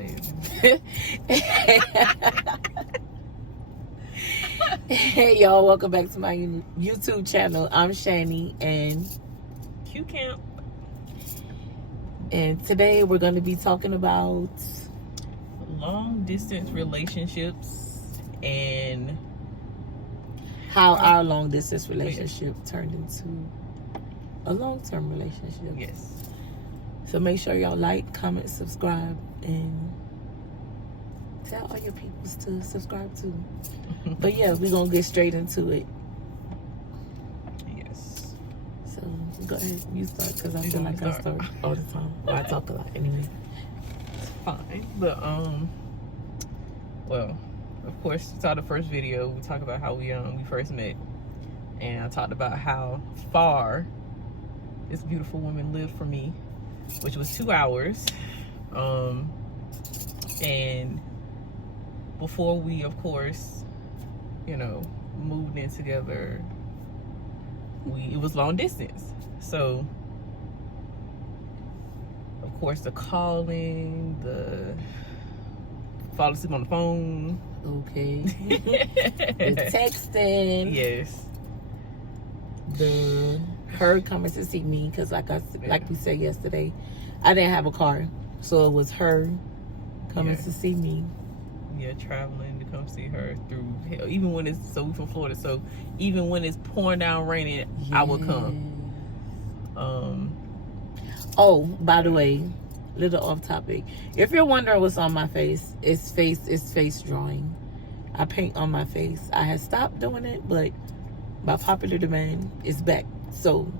Say it. Hey y'all, welcome back to my YouTube channel. I'm Shani and Q Camp. And today we're going to be talking about long distance relationships and how our long distance relationship turned into a long-term relationship. Yes. So make sure y'all like, comment, subscribe, and tell all your peoples to subscribe too. But yeah, we're going to get straight into it. Yes. So go ahead, you start, because I feel like I start all the time. Or I talk a lot anyway. It's fine. But well, of course, you saw the first video. We talked about how we first met, and I talked about how far this beautiful woman lived from me, which was 2 hours. And before we, of course, moved in together, it was long distance. So, of course, the calling, the fall asleep on the phone. Okay. The texting. Yes. Her coming to see me, because like we said yesterday, I didn't have a car, so it was her coming to see me. Yeah, traveling to come see her through hell. Even when we from Florida, so even when it's pouring down raining, I would come. Oh, by the way, little off topic. If you're wondering what's on my face, it's face drawing. I paint on my face. I had stopped doing it, but by popular demand, it's back. So,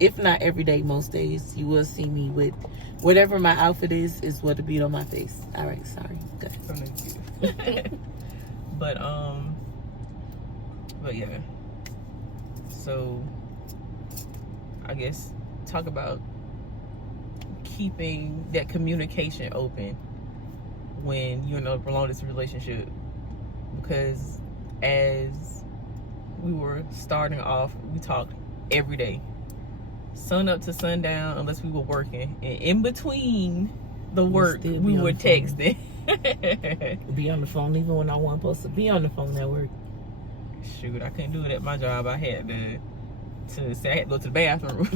if not every day, most days, you will see me with whatever my outfit is what will be on my face. All right, sorry. Go ahead. But yeah. So, I guess talk about keeping that communication open when you're in a long distance relationship, because as we were starting off, we talked every day, sun up to sundown, unless we were working, and in between the work we were texting. Be on the phone even when I wasn't supposed to be on the phone at work. Shoot, I couldn't do it at my job. I had to say I had to go to the bathroom.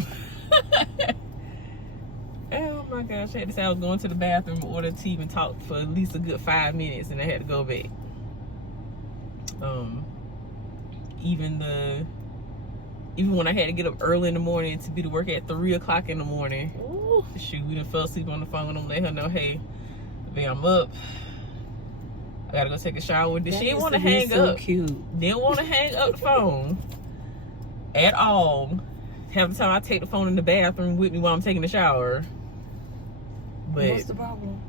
Oh my gosh, I had to say I was going to the bathroom in order to even talk for at least a good 5 minutes, and I had to go back. Even when I had to get up early in the morning to be to work at 3 o'clock in the morning. Ooh. Shoot, we done fell asleep on the phone and let her know, hey, babe, I'm up. I gotta go take a shower. She didn't want to hang up. Cute. Didn't want to hang up the phone at all. Half the time I take the phone in the bathroom with me while I'm taking the shower. But what's the problem?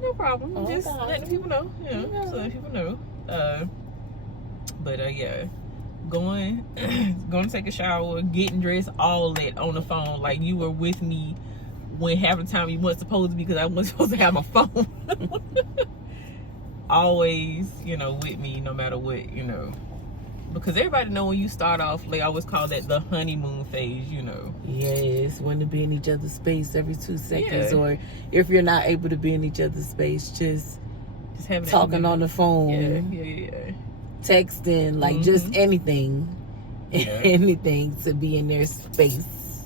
No problem. Oh, just letting people know. Yeah, just letting people know. Yeah, going to take a shower, getting dressed, all that on the phone. Like you were with me when half the time you weren't supposed to be, because I wasn't supposed to have my phone. Always, with me no matter what, because everybody know when you start off, they always call that the honeymoon phase, Yes, want to be in each other's space every 2 seconds, or if you're not able to be in each other's space, just talking on the phone. Yeah. Texting, like just anything. Yeah. Anything to be in their space.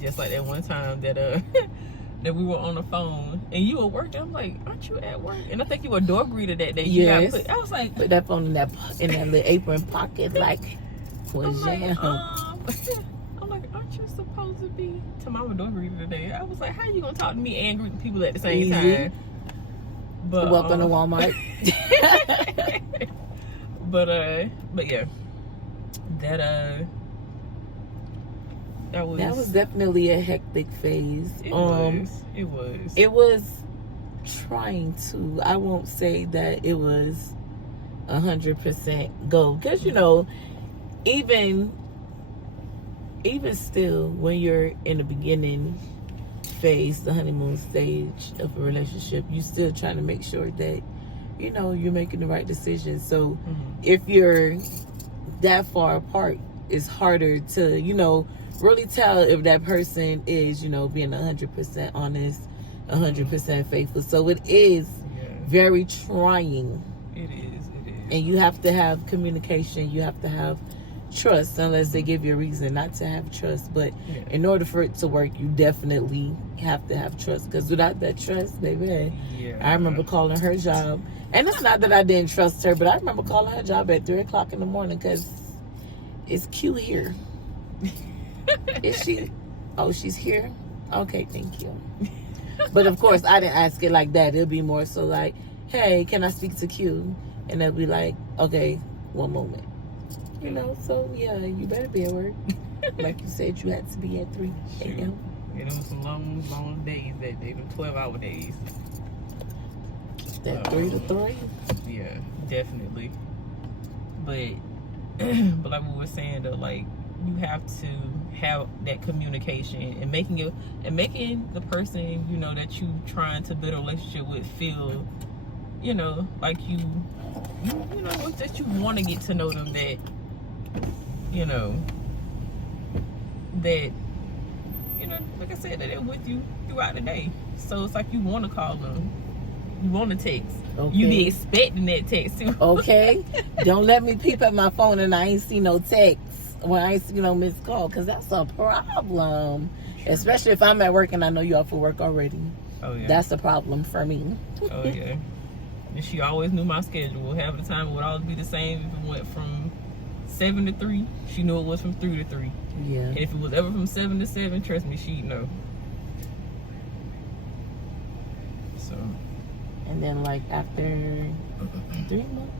Just like that one time that that we were on the phone and you were working. I'm like, aren't you at work? And I think you were a door greeter that day. Yes. I was like, put that phone in that little apron pocket, like, I'm like, aren't you supposed to be to my door greeter today? I was like, how you gonna talk to me and greet people at the same time? But welcome to Walmart. But yeah, that was definitely a hectic phase. It was trying to. I won't say that it was 100% go, because even still, when you're in the beginning phase, the honeymoon stage of a relationship, you still trying to make sure that you're making the right decision. So if you're that far apart, it's harder to really tell if that person is being 100% honest, 100% faithful. So it is very trying. It is. And you have to have communication. You have to have trust, unless they give you a reason not to have trust. But in order for it to work, you definitely have to have trust. Because without that trust, baby, I remember calling her job. And it's not that I didn't trust her, but I remember calling her job at 3 o'clock in the morning because it's Q here. Is she? Oh, she's here? Okay, thank you. But of course, I didn't ask it like that. It'll be more so like, hey, can I speak to Q? And they'll be like, okay, one moment. You know, so yeah, you better be at work. Like you said, you had to be at 3 a.m. It was some long days that day, them 12-hour days. That 3 to 3? Yeah, definitely. But like we were saying though, like you have to have that communication and making the person, you know, that you trying to build a relationship with feel, you know, like you know, that you want to get to know them, that, you know, that, you know, like I said, that they're with you throughout the day. So it's like you want to call them, you want to text. Okay. You be expecting that text too. Okay. Don't let me peep at my phone and I ain't see no text when I ain't see no missed call, because that's a problem. Sure. Especially if I'm at work and I know you off for work already. Oh yeah. That's a problem for me. Oh yeah. And she always knew my schedule. Half the time it would always be the same. If it went from 7 to 3, she knew it was from 3 to 3. Yeah. And if it was ever from 7 to 7, trust me, she'd know. So. And then like after 3 months,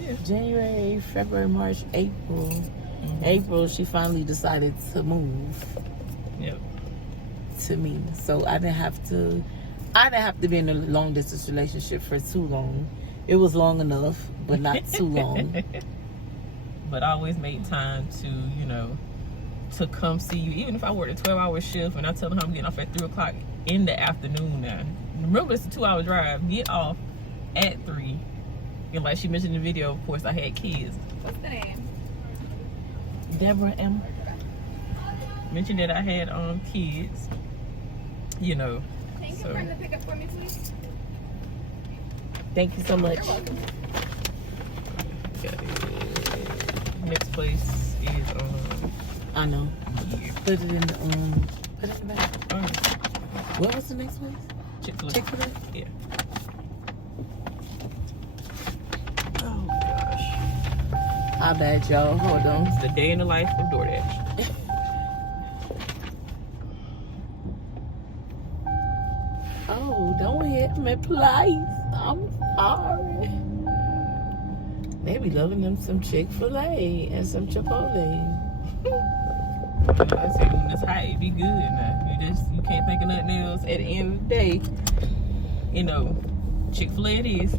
yeah. January, February, March, April. April, she finally decided to move. Yep. To me, so I didn't have to be in a long distance relationship for too long. It was long enough, but not too long. But I always made time to, you know, to come see you, even if I worked a 12-hour shift and I tell her I'm getting off at 3 o'clock in the afternoon now. Remember, it's a 2-hour drive. Get off at 3. And like she mentioned in the video, of course, I had kids. What's the name? Deborah M. Mentioned that I had kids. You know. Can you confirm the pickup for me, please? Thank you so much. You're welcome. Got it. Next place is I know. here. Put it in the put it in the bag. Alright. What was the next place? Chick-fil-A. Chick-fil-A? Yeah. Oh gosh. I bad, y'all. Hold on. It's the day in the life of DoorDash. Oh, don't hit me, please. I'm sorry. They be loving them some Chick-fil-A and some Chipotle. I said when it's hot, it be good now. You can't think of nothing else. At the end of the day, you know, Chick-fil-A it is.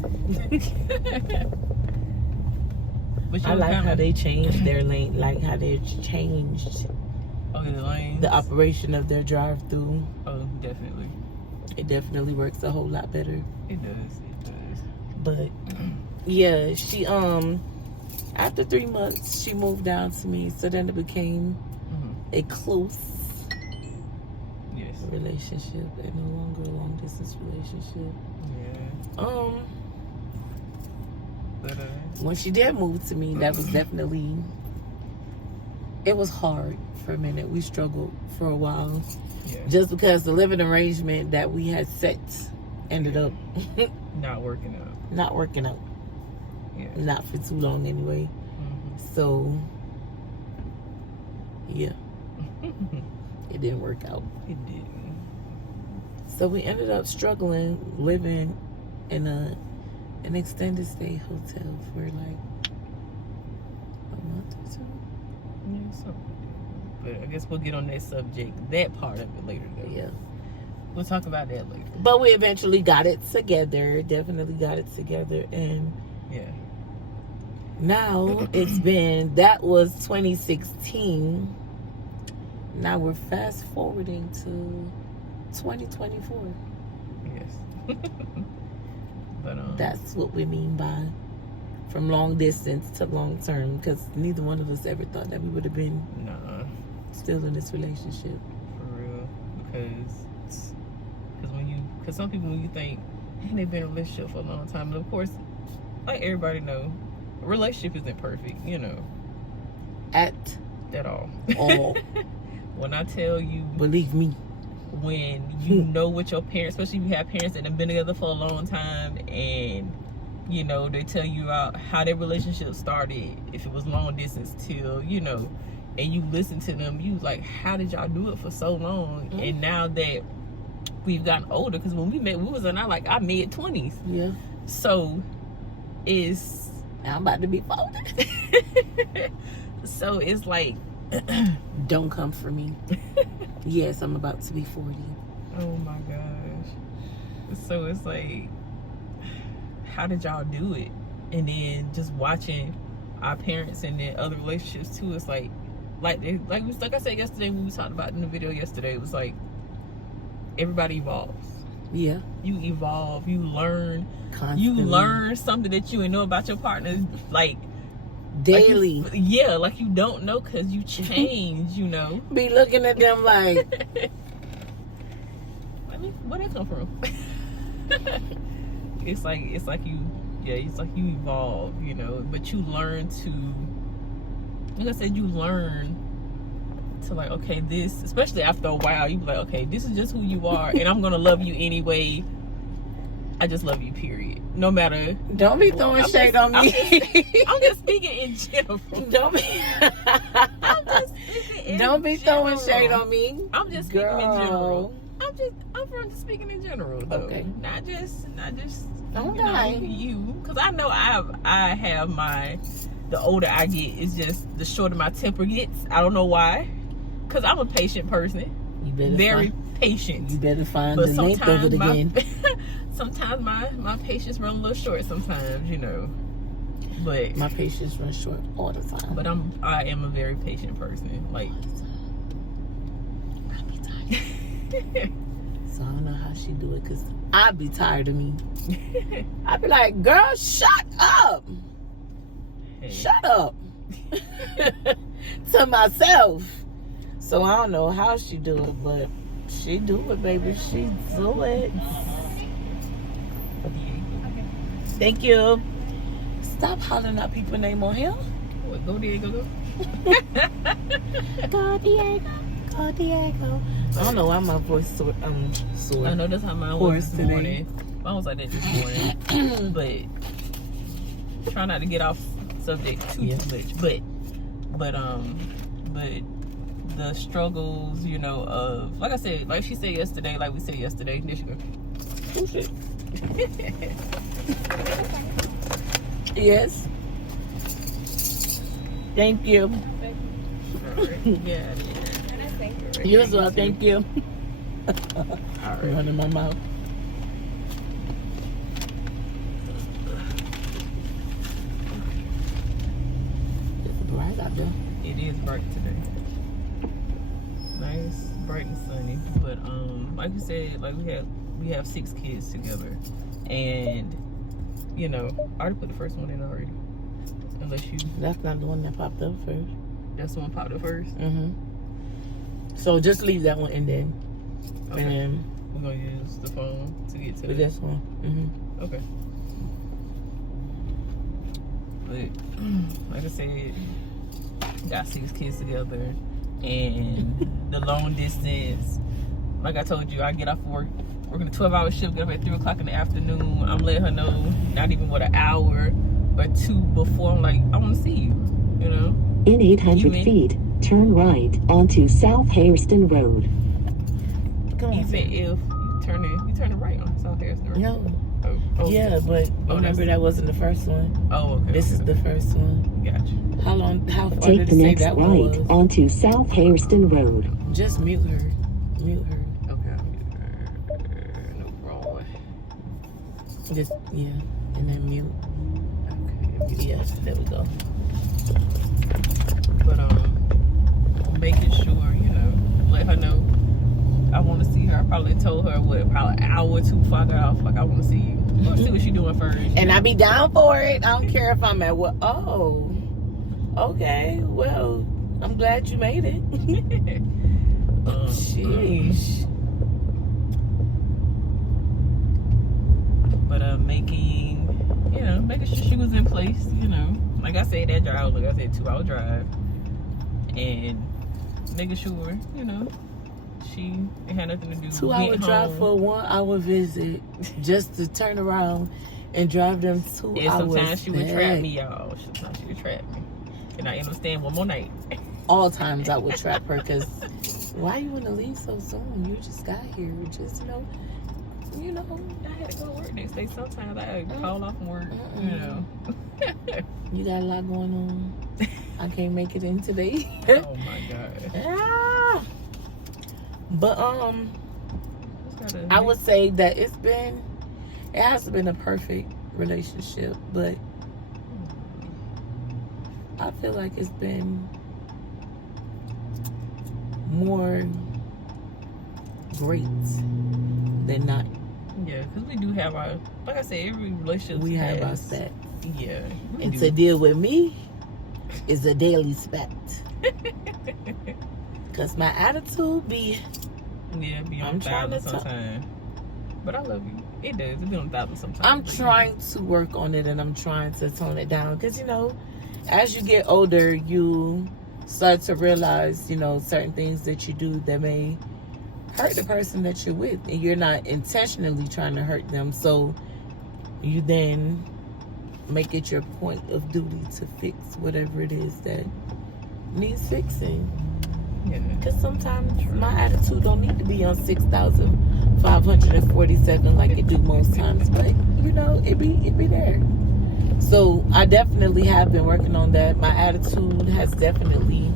But I like how they changed their lane, like how they changed the lanes. the operation of their drive-through. Oh, definitely. It definitely works a whole lot better. It does. But yeah, she after 3 months she moved down to me, so then it became a close relationship and no longer a long distance relationship. Yeah. But when she did move to me, that was definitely, it was hard for a minute. We struggled for a while. Yeah. Just because the living arrangement that we had set ended up not working out. Not working out. Yeah. Not for too long anyway. So yeah. It didn't work out. It didn't. So we ended up struggling living in an extended stay hotel for like a month or two. Yeah, something. But I guess we'll get on that subject, that part of it later though. Yeah. We'll talk about that later. But we eventually got it together. Definitely got it together. And yeah. Now that was 2016. Now we're fast forwarding to 2024. Yes. But that's what we mean by from long distance to long term, because neither one of us ever thought that we would have been still in this relationship. For real. Because some people, when you think and they've been in a relationship for a long time. And of course, like everybody know, a relationship isn't perfect, you know. At all. When I tell you, believe me, when you know what your parents, especially if you have parents that have been together for a long time, and you know they tell you about how their relationship started, if it was long distance, till you know, and you listen to them, you like, how did y'all do it for so long? And now that we've gotten older, because when we met, we was in our mid-20s. Yeah. So I'm about to be 40. So it's like, don't come for me. Yes, I'm about to be 40. oh my gosh. So it's like, how did y'all do it? And then just watching our parents and then other relationships too, it's like I said yesterday when we talked about in the video yesterday, it was like everybody evolves. Yeah. You evolve, you learn. Constantly. You learn something that you didn't know about your partner, like daily. Like you don't know because you change, you know. Be looking at them like, I mean, where that come from? it's like you evolve, you know. But you learn to, like I said, you learn to like, okay, this, especially after a while, you be like, okay, this is just who you are, and I'm gonna love you anyway. I just love you, period. No matter. Don't be throwing shade on me. I'm just speaking in general. Don't be. I'm just speaking in Don't be general. throwing shade on me. I'm just speaking in general. I'm just speaking in general, though. Okay. Not just. Okay. You, because I know I have my. The older I get, it's just the shorter my temper gets. I don't know why. Because I'm a patient person. You better very patient. You better find but the length of it again. Sometimes my patience run a little short sometimes, you know. But my patience runs short all the time. But I am a very patient person. Like, I be tired. So I don't know how she do it, because I be tired of me. I be like, girl, shut up. Hey. Shut up. To myself. So I don't know how she do it, but she do it, baby. She do it. Thank you. Stop hollering out people's name on here. What, go Diego, go? Go Diego. Go Diego. I don't know why my voice sore. I know that's how mine was this morning. Mine was like that this morning. But try not to get off subject too much. But the struggles, you know, of, like I said, like she said yesterday, like we said yesterday, Michigan. Oh shit. Yes. Thank you. Yeah. You as well. Thank you. All right. Running my mouth. It's bright out there. It is bright today. Nice, bright and sunny. But like you said, like we have 6 kids together, and you know, I already put the first one in already. Unless you. That's not the one that popped up first. That's the one popped up first. So just leave that one in there. Okay. And we're gonna use the phone to get to this one. Okay. But like I said, got 6 kids together, and the long distance. Like I told you, I get off work, working a 12-hour shift, get up at 3 o'clock in the afternoon. I'm letting her know, not even an hour or 2 before. I'm like, I want to see you. You know. In 800 feet, turn right onto South Hairston Road. Even if you turn it right on South Hairston Road. No. Oh, yeah, but remember that wasn't the first one. Oh, okay. This is the first one. Gotcha. How far Take did the it say next that one right was? onto South Hairston Road. Just mute her. Mute her. Okay, I'll mute her. No problem. Just, yeah, and then mute. Okay. Yes, there we go. But making sure, you know, let her know I want to see her. I probably told her probably an hour or 2 before I got off. Like, I want to see you. I want to see what she's doing first. And I be down for it. I don't care if I'm at what. Oh, okay. Well, I'm glad you made it. Sheesh. But making sure she was in place, Like I said, that drive, like I said, 2-hour drive. And making sure, she had nothing to do. 2-hour drive for a 1-hour visit just to turn around and drive them 2 And hours. sometimes she would back. trap me, y'all. Sometimes she would trap me. And I understand one more night. All times I would trap her because why you want to leave so soon? You just got here. Just, I had to go to work next day. Sometimes I had to call off work, You got a lot going on. I can't make it in today. Oh my God. Yeah. But I would say that it hasn't been a perfect relationship, but I feel like it's been more great than not. Yeah, because we do have our, like I said, every relationship We have our has, spat. Yeah. And to deal with me is a daily spat. Because my attitude be... Yeah, be on I'm trying 1,000 to sometimes. But I love you. It does. It be on 1,000 sometimes. I'm trying to work on it and I'm trying to tone it down. Because, as you get older, you start to realize, certain things that you do that may hurt the person that you're with. And you're not intentionally trying to hurt them. So you then make it your point of duty to fix whatever it is that needs fixing. Yeah. Because sometimes my attitude don't need to be on 6,547 like it do most times. But, it be there. So I definitely have been working on that. My attitude has definitely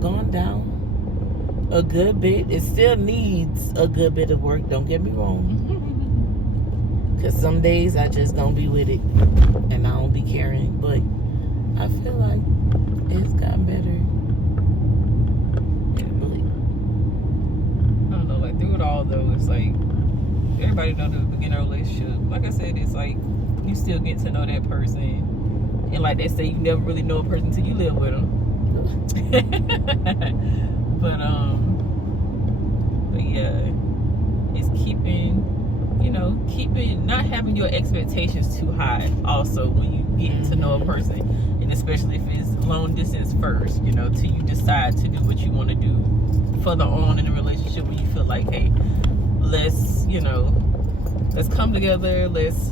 gone down a good bit. It still needs a good bit of work. Don't get me wrong. Because some days I just don't be with it. And I don't be caring. But I feel like it's gotten better. I don't know, like through it all though, it's like everybody know the beginner relationship. Like I said, it's like you still get to know that person. And like they say, you never really know a person until you live with them. but yeah, it's keeping not having your expectations too high also when you get to know a person, and especially if it's long distance first, till you decide to do what you want to do further on in the relationship, when you feel like, hey, let's come together, let's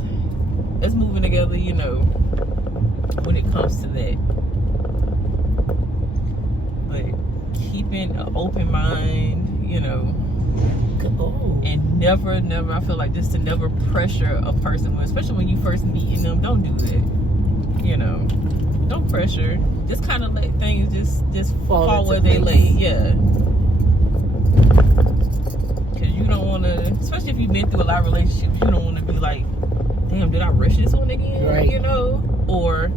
move in together, when it comes to that. But keeping an open mind, and never, I feel like just to never pressure a person, especially when you first meeting them. Don't do that. Don't pressure. Just kind of let things just fall where they lay. Yeah. Because you don't want to, especially if you've been through a lot of relationships, you don't want to be like, damn, did I rush this one again? Right. Or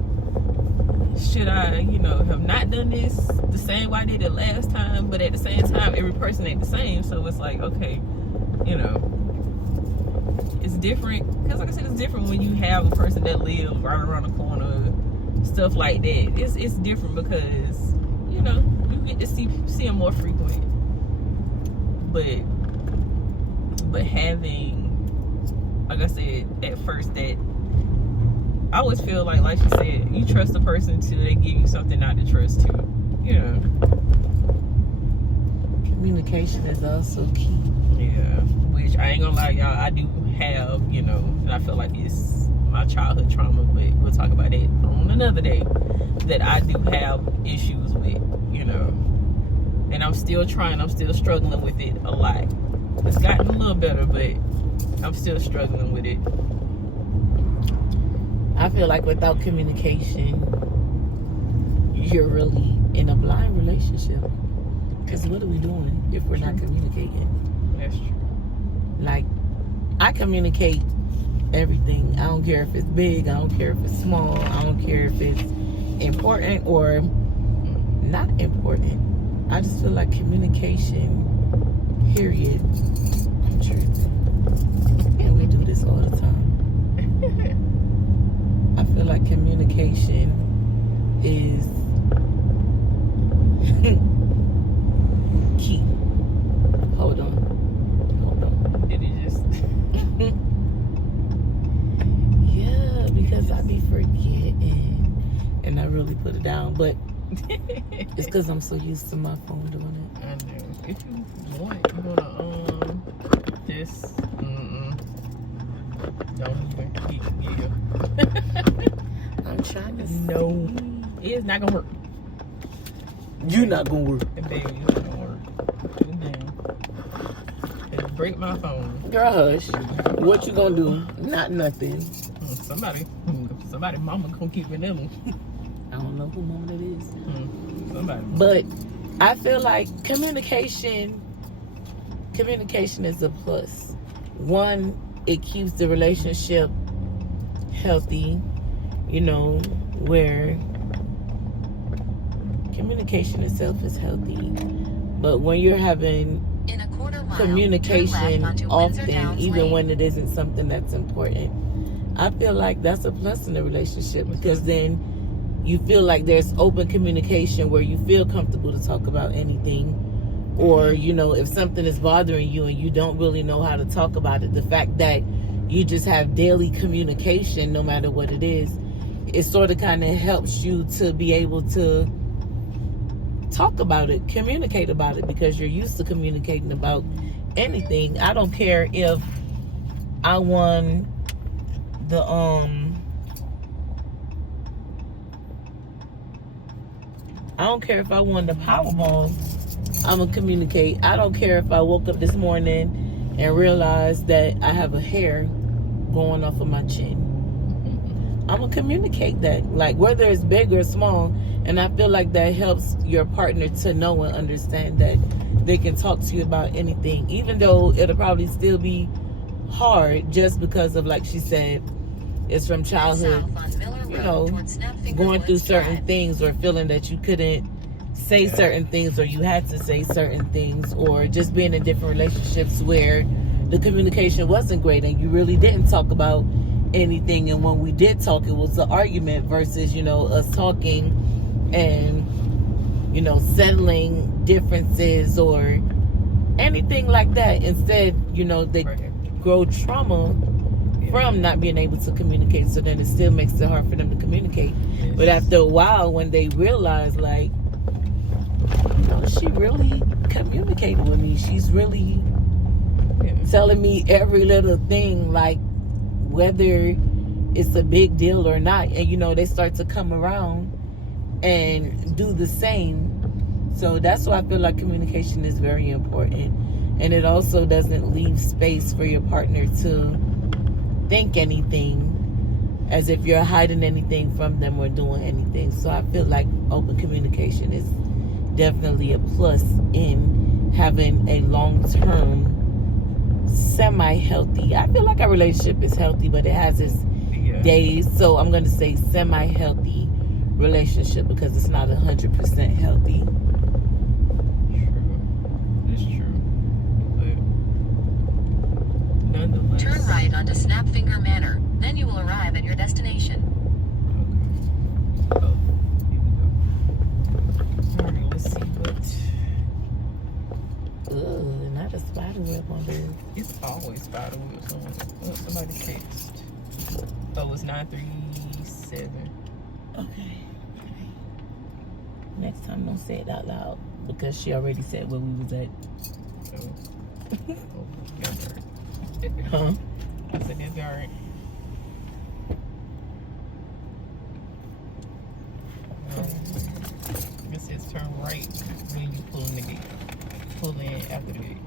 should I, have not done this the same way I did it last time? But at the same time, every person ain't the same. So it's like, okay, it's different. Because like I said, it's different when you have a person that lives right around the corner, stuff like that. It's different because, you get to see them more frequent. But having, like I said, at first that, I always feel like you said, you trust a person till they give you something not to trust too. Communication is also key. Yeah, which I ain't gonna lie, y'all, I do have, and I feel like it's my childhood trauma, but we'll talk about it on another day, that I do have issues with, and I'm still struggling with it a lot. It's gotten a little better, but I'm still struggling with it. I feel like without communication, you're really in a blind relationship. Because what are we doing if we're not communicating? That's true. Like, I communicate everything. I don't care if it's big. I don't care if it's small. I don't care if it's important or not important. I just feel like communication, period. I'm tripping. And we do this all the time. I feel like communication is key. Hold on. Did it just it down, but it's because I'm so used to my phone doing I know. If you want, you wanna this. Don't even it. I'm trying to. No, it's not gonna work. You're not gonna work. The baby is not gonna work. It'll break my phone. Girl, hush. What you gonna do? Not nothing. Somebody, mama gonna keep it in them. I don't know who mama that is. Somebody. But I feel like communication is a plus. One, it keeps the relationship healthy, you know, where communication itself is healthy. But when you're having communication often, even when it isn't something that's important, I feel like that's a plus in the relationship, because then you feel like there's open communication where you feel comfortable to talk about anything. Or, you know, if something is bothering you and you don't really know how to talk about it, the fact that you just have daily communication, no matter what it is, it sort of kind of helps you to be able to talk about it, communicate about it, because you're used to communicating about anything. I don't care if I won the Powerball, I'm gonna communicate. I don't care if I woke up this morning and realized that I have a hair going off of my chin. I'm gonna communicate that, like whether it's big or small. And I feel like that helps your partner to know and understand that they can talk to you about anything, even though it'll probably still be hard, just because of, like she said, it's from childhood, you know, going through certain things, or feeling that you couldn't say certain things, or you had to say certain things, or just being in different relationships where the communication wasn't great and you really didn't talk about anything. And when we did talk, it was an argument versus, you know, us talking and, you know, settling differences or anything like that. Instead, you know, they grow trauma from not being able to communicate, so then it still makes it hard for them to communicate. But after a while, when they realize, like, you know, she really communicating with me, she's really telling me every little thing, like whether it's a big deal or not, and you know, they start to come around and do the same. So that's why I feel like communication is very important, and it also doesn't leave space for your partner to think anything as if you're hiding anything from them or doing anything. So I feel like open communication is definitely a plus in having a long-term, semi-healthy. I feel like our relationship is healthy, but it has its days. So I'm going to say semi-healthy relationship, because it's not 100% healthy. True. It's true. But nonetheless. Turn right onto Snapfinger Manor. Then you will arrive at your destination. Okay. Oh, here we go. Alright, let's see what. Ugh, not a spider web on there. It's always spider webs on somebody's text. Oh, it's 937. Okay. Next time, don't say it out loud, because she already said where we was at. Oh, that's right. Huh? I said it's alright. It says turn right when you pull in the gate. Pull in after the gate.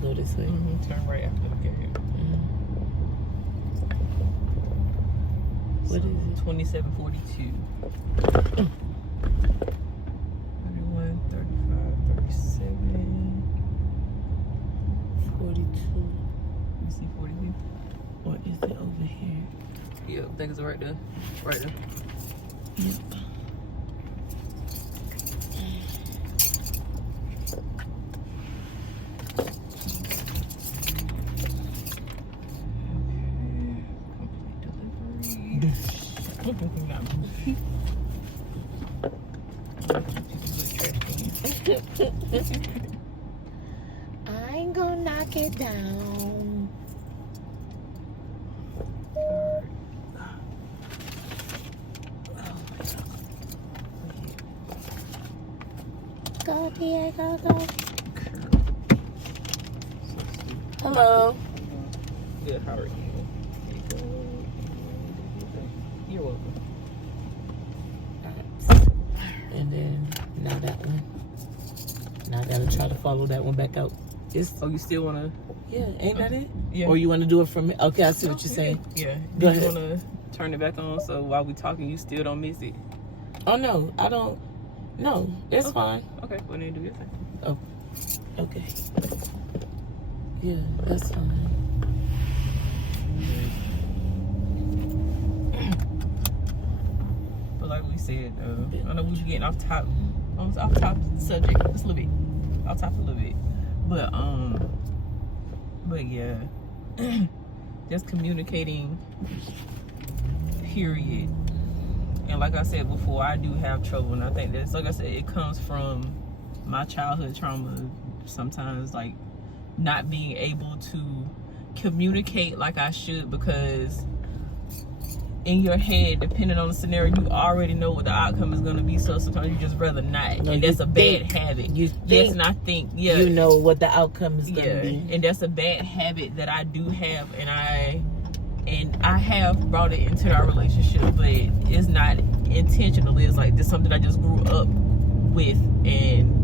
Go this way. Turn right after the gate. What is it? 2742. 31, 35, 37. 42. You see 42? Or is it over here? Yeah, I think it's right there. Right there. Yep. I ain't gonna knock it down. Go, Diego, go. Hello. Good, how are you? You're welcome. And then now that one. Now I gotta try to follow that one back out. Oh, you still wanna? Yeah, ain't that it? Yeah. Or you wanna do it from me? Okay, I see what you're saying. Yeah. Go Do you ahead. wanna turn it back on so while we talking, you still don't miss it? Oh no, I don't. No, it's fine. Okay, well then do your thing. Okay. Yeah, that's fine. But like we said, I know we were getting off top subject just a little bit, off top a little bit, but yeah, just communicating. Period. And like I said before, I do have trouble, and I think that's, like I said, it comes from my childhood trauma. Sometimes, like, not being able to communicate like I should, because in your head, depending on the scenario, you already know what the outcome is going to be, so sometimes you just rather not. No, and that's a bad habit. You Yes, think and I think, yeah, you know what the outcome is going to be. and that's a bad habit that I do have, and I have brought it into our relationship, but it's not intentional. It's like this something I just grew up with, and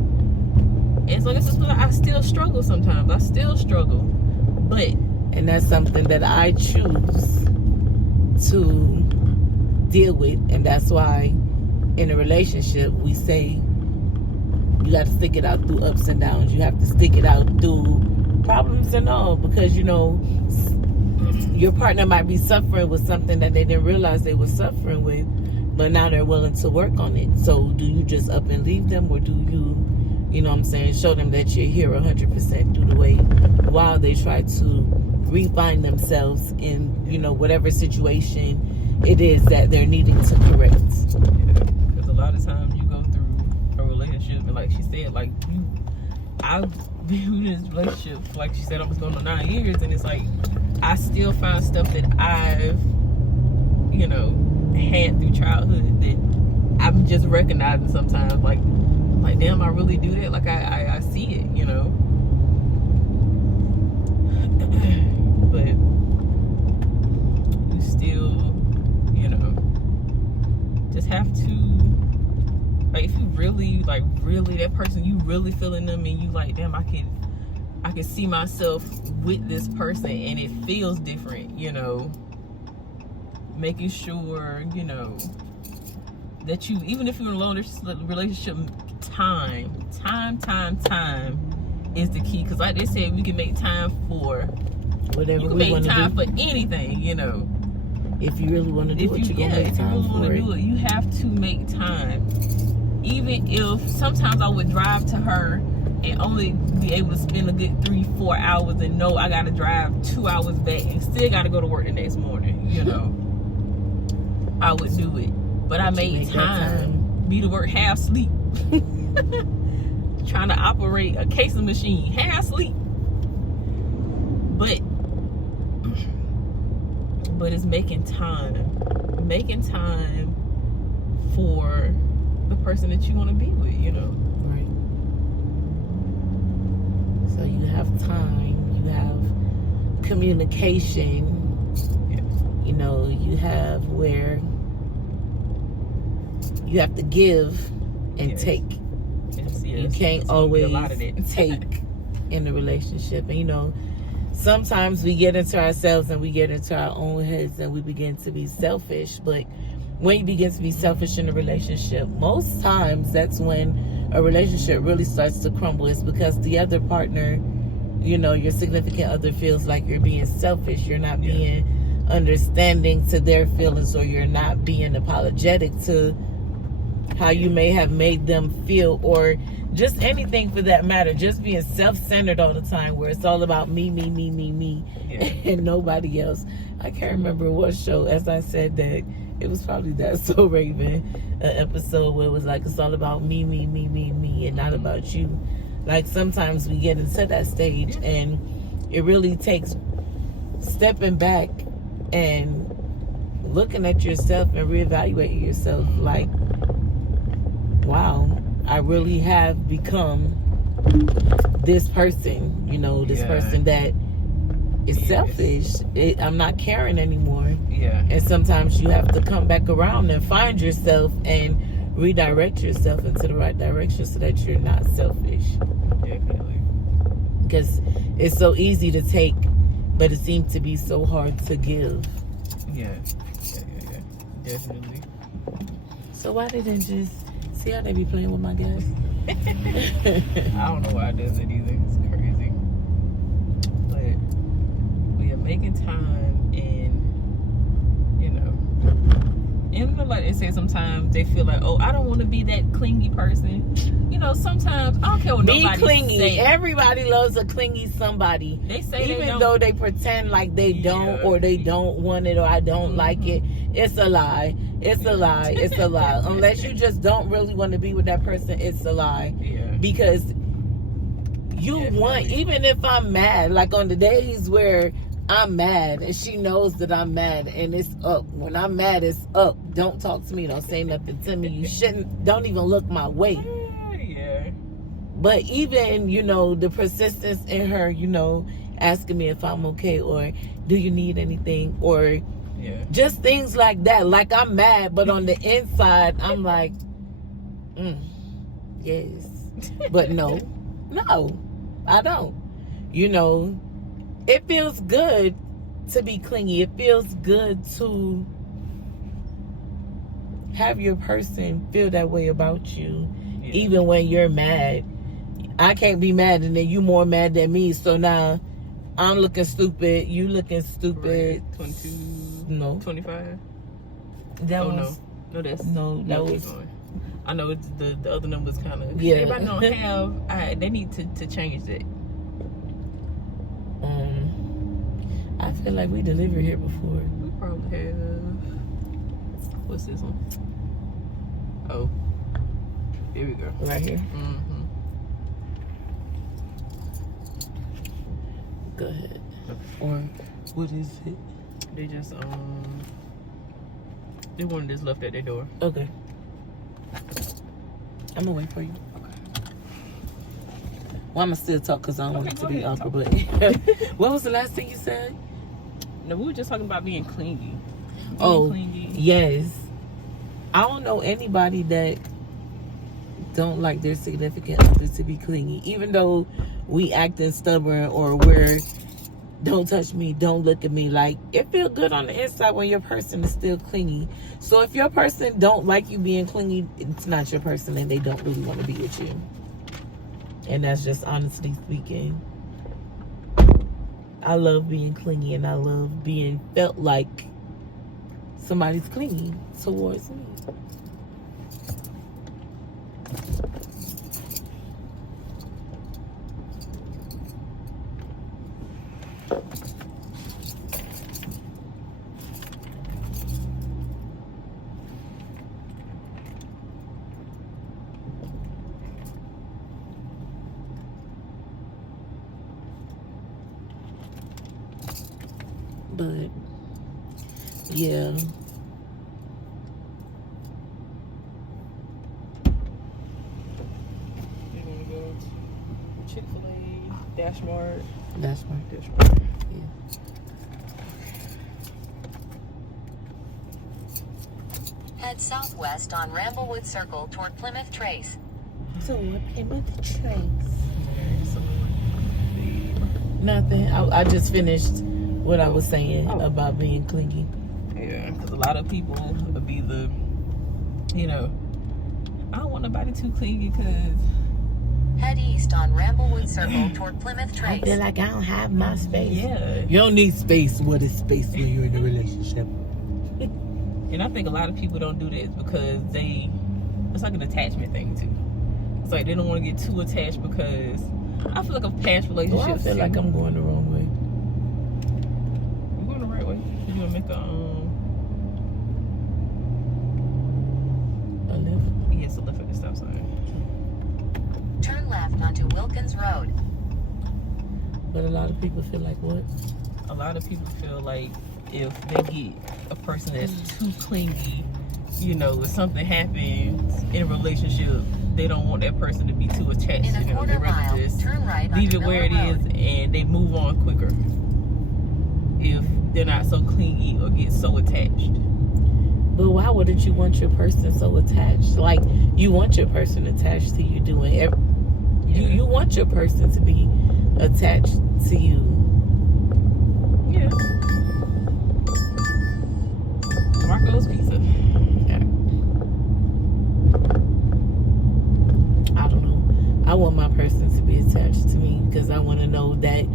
it's like, it's just, I still struggle sometimes. I still struggle, but And that's something that I choose to deal with, and that's why in a relationship we say you got to stick it out through ups and downs. You have to stick it out through problems and all, because you know your partner might be suffering with something that they didn't realize they were suffering with, but now they're willing to work on it. So do you just up and leave them, or do you know what I'm saying, show them that you're here 100% through the way while they try to refine themselves in, you know, whatever situation it is that they're needing to correct. because a lot of times you go through a relationship, and like she said, like I've been in this relationship, like she said, I was going on 9 years, and it's like I still find stuff that I've, you know, had through childhood that I'm just recognizing sometimes, like damn, I really do that. Like I see it, you know. But you still, you know, just have to, like, if you really, like, really that person, you really feeling them, and you like, damn, I can see myself with this person, and it feels different, you know. Making sure, you know, that you, even if you're in a long relationship, time is the key. Because like they said, we can make time for Whatever you can we make want to time do. for anything, you know. If you really want to do it, you're going to make if you time really want for to it. do it, you have to make time. Even if sometimes I would drive to her and only be able to spend a good 3-4 hours, and know I got to drive 2 hours back and still got to go to work the next morning, you know. I would do it, but I made make that time. Be to work half sleep, trying to operate a casing machine half sleep. But it's making time for the person that you want to be with, you know. Right. So you have time, you have communication, you know, you have where you have to give and Yes. take. You can't It's gonna be a always lot of that. take in a relationship. And you know, sometimes we get into ourselves and we get into our own heads and we begin to be selfish. But when you begin to be selfish in a relationship, most times that's when a relationship really starts to crumble. It's because the other partner, you know, your significant other, feels like you're being selfish. You're not being understanding to their feelings, or you're not being apologetic to how you may have made them feel, or just anything for that matter. Just being self-centered all the time, where it's all about me, and nobody else. I can't remember what show, as I said, that it was probably That So Raven, an episode where it was like, it's all about me, and not about you. Like, sometimes we get into that stage, and it really takes stepping back and looking at yourself and reevaluating yourself. Like, wow, I really have become this person, this person that is selfish. I'm not caring anymore. Yeah. And sometimes you have to come back around and find yourself and redirect yourself into the right direction so that you're not selfish. Definitely. Because it's so easy to take, but it seems to be so hard to give. Yeah. Definitely. So why they didn't just see how they be playing with my gas? I don't know why it does it either. It's crazy. But we are making time, and like they say, sometimes they feel like, oh, I don't want to be that clingy person. Sometimes I don't care what be nobody clingy. say. Everybody loves a clingy somebody. They say even they don't. though they pretend like they don't, or they don't want it, or I don't like it. It's a lie. It's a lie. It's a lie. Unless you just don't really want to be with that person, it's a lie. Yeah. Because you want, even if I'm mad, like on the days where I'm mad and she knows that I'm mad and it's up. When I'm mad, it's up. Don't talk to me. Don't say nothing to me. You shouldn't. Don't even look my way. Yeah. But even, the persistence in her, asking me if I'm okay, or do you need anything, or just things like that. Like, I'm mad, but on the inside, I'm like, yes. But no, I don't. It feels good to be clingy. It feels good to have your person feel that way about you, even when you're mad. I can't be mad and then you more mad than me, so now I'm looking stupid, you looking stupid. Right. 22, no, 25. that was That was I know it's the other numbers kind of, yeah. Everybody don't have. They need to change that. I feel like we delivered here before. We probably have. What's this one? Oh, here we go. Right here. Mm-hmm. Go ahead. Or what is it? They just they one just left at their door. Okay. I'm gonna wait for you. Well, I'm gonna still talk because I don't want it to be awkward. But what was the last thing you said? No, we were just talking about being clingy. Clingy. Yes. I don't know anybody that don't like their significant other to be clingy, even though we acting stubborn or we're don't touch me, don't look at me. Like, it feels good on the inside when your person is still clingy. So if your person don't like you being clingy, it's not your person and they don't really want to be with you. And that's just honestly speaking. I love being clingy and I love being felt like somebody's clingy towards me. But yeah, You want to go to Chick-fil-A, Dash Mart. that's right. Dash Mart. Yeah. Head southwest on Ramblewood Circle toward Plymouth Trace. So what came with the trace? Nothing. I just finished what I was saying about being clingy. Yeah, because a lot of people would be the, I don't want nobody too clingy because. Head east on Ramblewood Circle toward Plymouth I Trace. feel like I don't have my space. Yeah. You don't need space. What is space when you're in a relationship? And I think a lot of people don't do this because they it's like an attachment thing too. It's like they don't want to get too attached because I feel like a past relationship. Well, I feel like I'm going the wrong way. You're going the right way. You're gonna make a left. yes, a left at the stop sign. Turn left onto Wilkins Road. But a lot of people feel like what? A lot of people feel like if they get a person that's too clingy, you know, if something happens in a relationship, they don't want that person to be too attached. In a You know, they quarter rather mile, just turn right leave onto it where it Miller is Road. and they move on quicker if they're not so clingy or get so attached. But why wouldn't you want your person so attached? Like, you want your person attached to you doing you want your person to be attached to you. Yeah. Marco's Pizza. I don't know. I want my person to be attached to me because I want to know that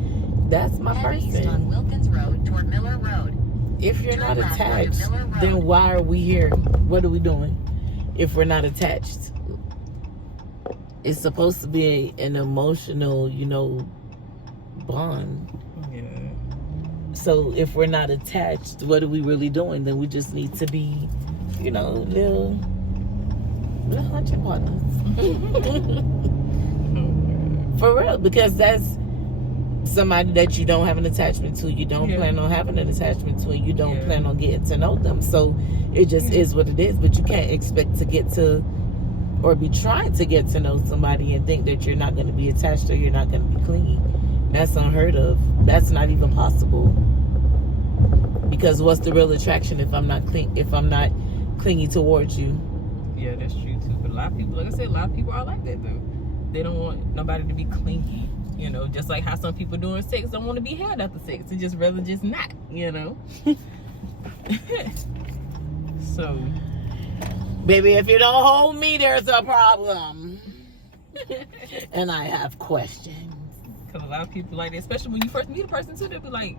that's my Head east on person. Wilkins Road toward Miller Road. If you're Turn not left onto attached, Miller Road. then why are we here? What are we doing if we're not attached? It's supposed to be an emotional, you know, bond. Yeah. So if we're not attached, what are we really doing? Then we just need to be, you know, little hunting partners. For real, because that's somebody that you don't have an attachment to. You don't plan on having an attachment to, and you don't plan on getting to know them. So it just is what it is. But you can't expect to get to or be trying to get to know somebody and think that you're not going to be attached or you're not going to be clingy. That's unheard of. That's not even possible. Because what's the real attraction if I'm not clingy towards you? Yeah, that's true too. But a lot of people, like I said, a lot of people are like that though. They don't want nobody to be clingy. You know, just like how some people during sex don't want to be held after sex. They just rather just not, you know. So, Baby, if you don't hold me, there's a problem. And I have questions. because a lot of people like that, especially when you first meet a person too, they'll be like,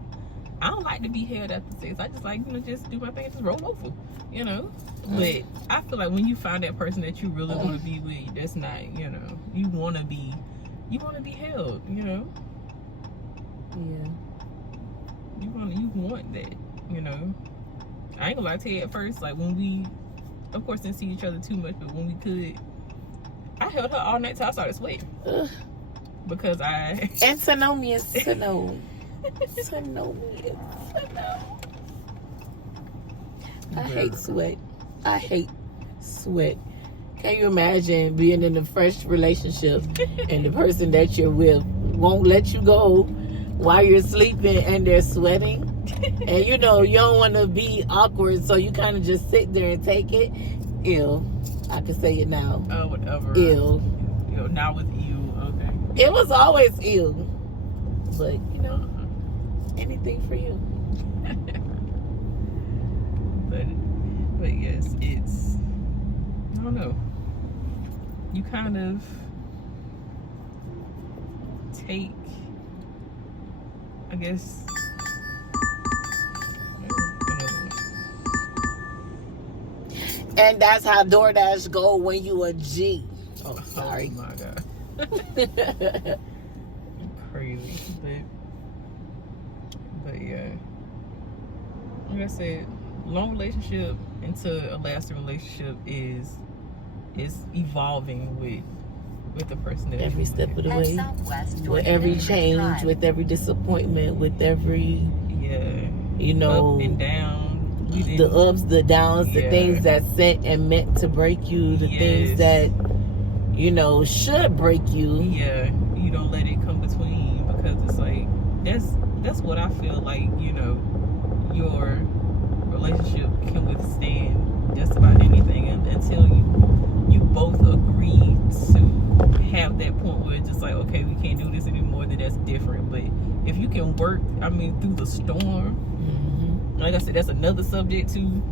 I don't like to be held after sex. I just like, you know, just do my thing and just roll over, you know. But I feel like when you find that person that you really want to be with, that's not, you know, you want to be held, you know. Yeah. You want that, you know. I ain't gonna lie to you at first, like when we, of course, didn't see each other too much, but when we could, I held her all night till I started sweating. Because And to know me is to know. To know me is to know. I hate sweat. I hate sweat. Can you imagine being in a fresh relationship and the person that you're with won't let you go while you're sleeping and they're sweating? And you know, you don't want to be awkward, so you kind of just sit there and take it. Ew. I can say it now. whatever. Ew. You know, now with you, okay. It was always ew. But, you know, anything for you. But yes, it's, I don't know. You kind of take, I guess, And that's how DoorDash go when you a G. Oh, sorry. Oh my God. Crazy. But yeah. Like I said, long relationship into a lasting relationship is evolving with the person that Every you're step of the Head way. southwest toward With every Greenridge change, Drive. with every disappointment, with every, yeah, you know, up and down. the ups, the downs, the Yeah. things that sent and meant to break you, the things that, you know, should break you. Yeah, you don't let it come between, because it's like that's what I feel like, you know, your relationship can withstand just about anything until you both agree to have that point where it's just like, okay, we can't do this anymore, then that's different. But if you can work, I mean, through the storm, like I said, that's another subject too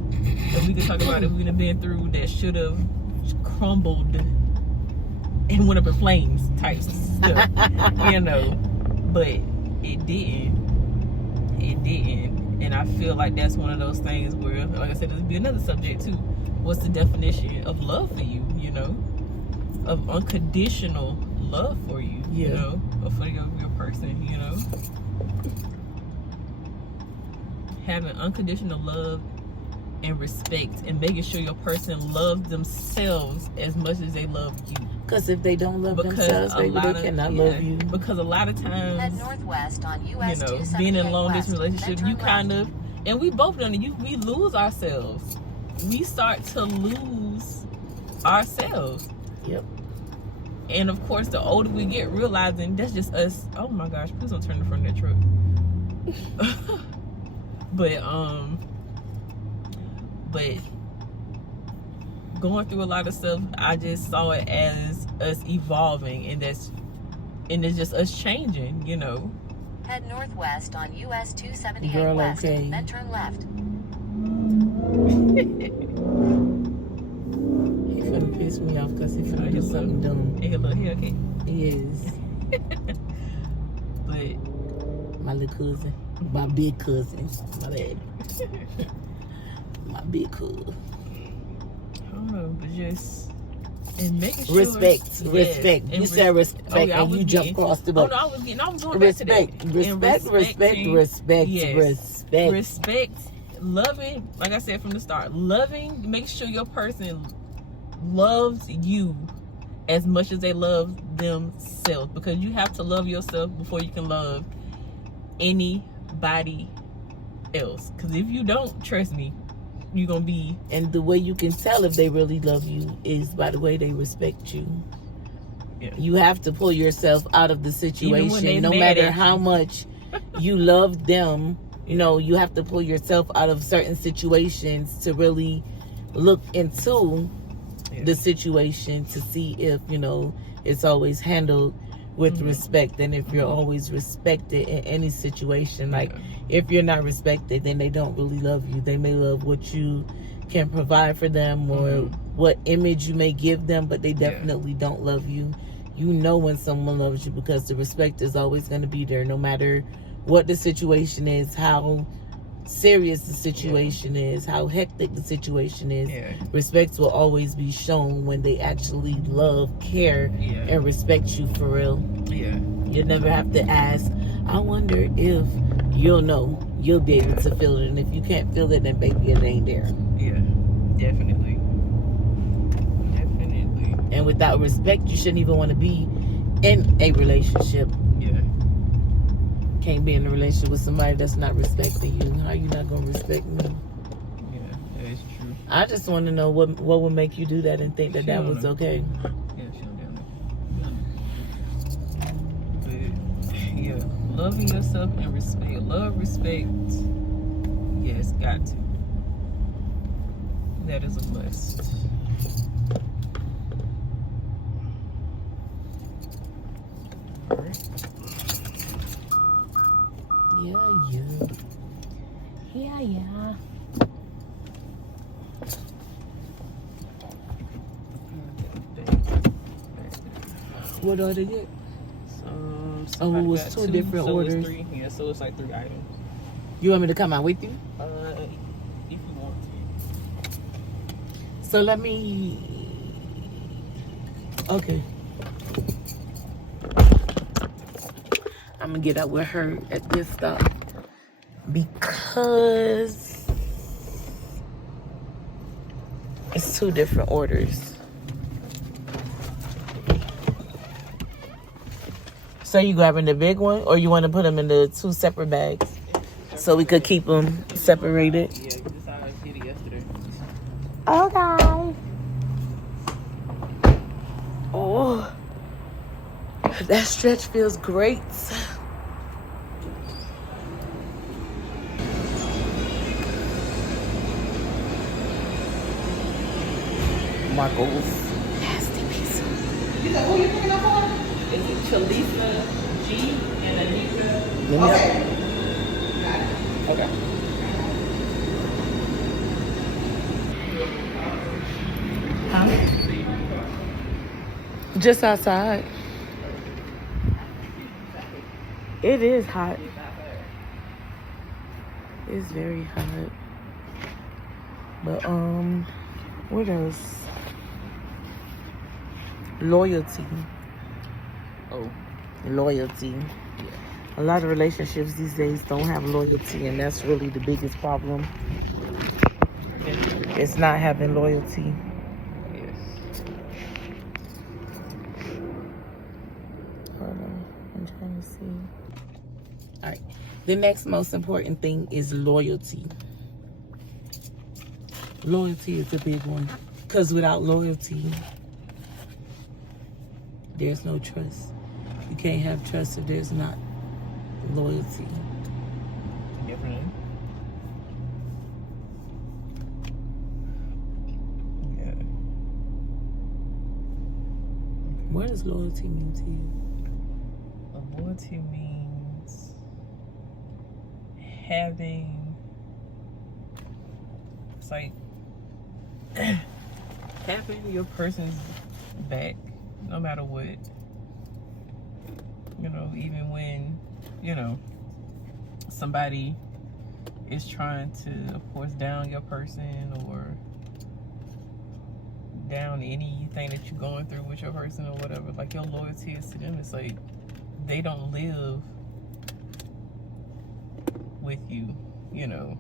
that we could talk about that we've been through that should have crumbled and went up in flames type stuff, you know. But it didn't. And I feel like that's one of those things where, like I said, there'll be another subject too. What's the definition of love for you? you know, of unconditional love for you, you Yeah. know, or for your person, you know. Having unconditional love and respect, and making sure your person loves themselves as much as they love you. Because if they don't love themselves, baby, they cannot love you. Because a lot of Head times, northwest on you US know, 278 being in a long west, distance relationship, then you turn kind left. of, and we both done it, we lose ourselves. We start to lose ourselves. Yep. And of course, the older we get, realizing that's just us. Oh my gosh, please don't turn in front of that truck. but going through a lot of stuff, I just saw it as us evolving, and it's just us changing, you know. Head northwest on US 278 Girl, west, okay. then turn left. He finna piss me off because he finna do something dumb. Hey, look here, okay. He is. But My little cousin. My big cousin. My bad. My big cousin. I don't know, but just and making sure Respect. yes, Respect. and You said respect oh, yeah, and you jump across the boat. I was going back to that. Respect. Yes. Respect. Respect, loving, like I said from the start, loving, make sure your person loves you as much as they love themselves, because you have to love yourself before you can love anybody else. Because if you don't, trust me, you're gonna be. And the way you can tell if they really love you is by the way they respect you. Yeah. You have to pull yourself out of the situation, no mad matter at how you. much you love them. You know, you have to pull yourself out of certain situations to really look into the situation to see if, you know, it's always handled with respect, and if you're always respected in any situation. Like, if you're not respected, then they don't really love you. They may love what you can provide for them or what image you may give them, but they definitely don't love you. You know when someone loves you because the respect is always going to be there, no matter what the situation is, how serious the situation is, how hectic the situation is. Respect will always be shown when they actually love, care, and respect you for real. You never have to ask, I wonder if, you'll know. You'll be able to feel it. And if you can't feel it, then baby, it ain't there. Definitely. And without respect, you shouldn't even want to be in a relationship. Can't be in a relationship with somebody that's not respecting you. How you not gonna respect me? That is true. I just want to know what would make you do that and think that that was okay. But loving yourself and respect. Love, respect. Yes, got to. That is a must. Yeah. What order you get? Oh, it was two different orders. Three. Yeah, so it's like 3 items. You want me to come out with you? If you want to. So let me. Okay. I'm gonna get out with her at this stop because it's 2 different orders. So you grabbing the big one, or you want to put them in the 2 separate bags so we could keep them separated? Yeah, this is how I did it yesterday. Okay. Oh, that stretch feels great. Marco's nasty pizza. You said, who you picking up for? Is it Chalisa G and Anita? Okay. Okay. Huh? Just outside. It is hot. It's very hot. But what else? Loyalty. Oh, Loyalty. A lot of relationships these days don't have loyalty, and that's really the biggest problem. yeah. It's not having loyalty. Yes. Hold on. I'm trying to see. All right. The next most important thing is loyalty. Loyalty is a big one. Because without loyalty, there's no trust. You can't have trust if there's not loyalty. Definitely. Yeah. What does loyalty mean to you? Loyalty means having, it's like having your person's back no matter what. You know, even when, you know, somebody is trying to, of course, down your person or down anything that you're going through with your person or whatever, like your loyalty is to them. It's like they don't live with you, you know.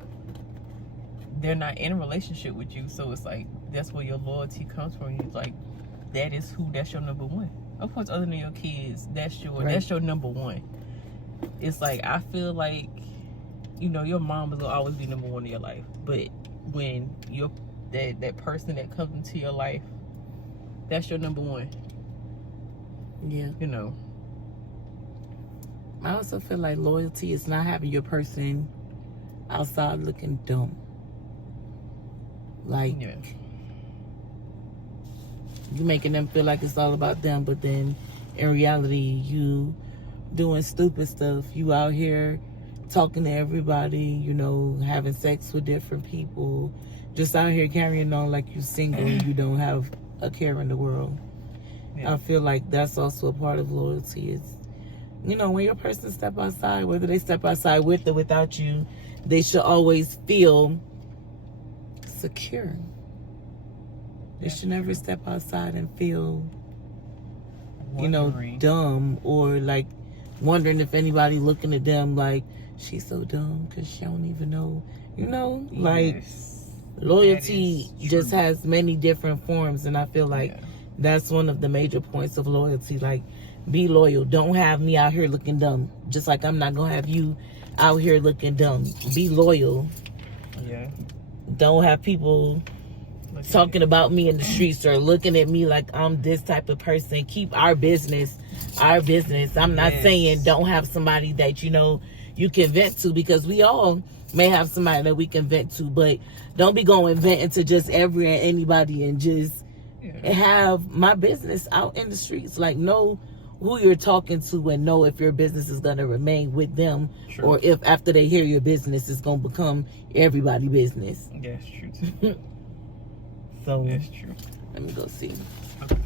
They're not in a relationship with you, so it's like that's where your loyalty comes from. You like that's your number one. Of course, other than your kids, that's your number one. It's like I feel like, you know, your mom will always be number one in your life, but when you're that person that comes into your life, that's your number one. Yeah. You know. I also feel like loyalty is not having your person outside looking dumb. Like, Yeah. you making them feel like it's all about them, but then in reality, you doing stupid stuff. You out here talking to everybody, you know, having sex with different people, just out here carrying on like you single and you don't have a care in the world. Yeah. I feel like that's also a part of loyalty. Is, you know, when your person step outside, whether they step outside with or without you, they should always feel secure. They should never step outside and feel, you know, dumb or like wondering if anybody looking at them like, she's so dumb because she don't even know, you know, like loyalty just has many different forms, and I feel like that's one of the major points of loyalty. Like, be loyal. Don't have me out here looking dumb, just like I'm not gonna have you out here looking dumb. Be loyal. Yeah. Don't have people talking about me in the streets or looking at me like I'm this type of person. Keep our business. I'm not saying don't have somebody that, you know, you can vent to, because we all may have somebody that we can vent to, but don't be going venting to just every and anybody, and just have my business out in the streets. Like, know who you're talking to and know if your business is going to remain with them, or if after they hear your business, it's going to become everybody's business. That's true too. So that's true. Let me go see. Okay.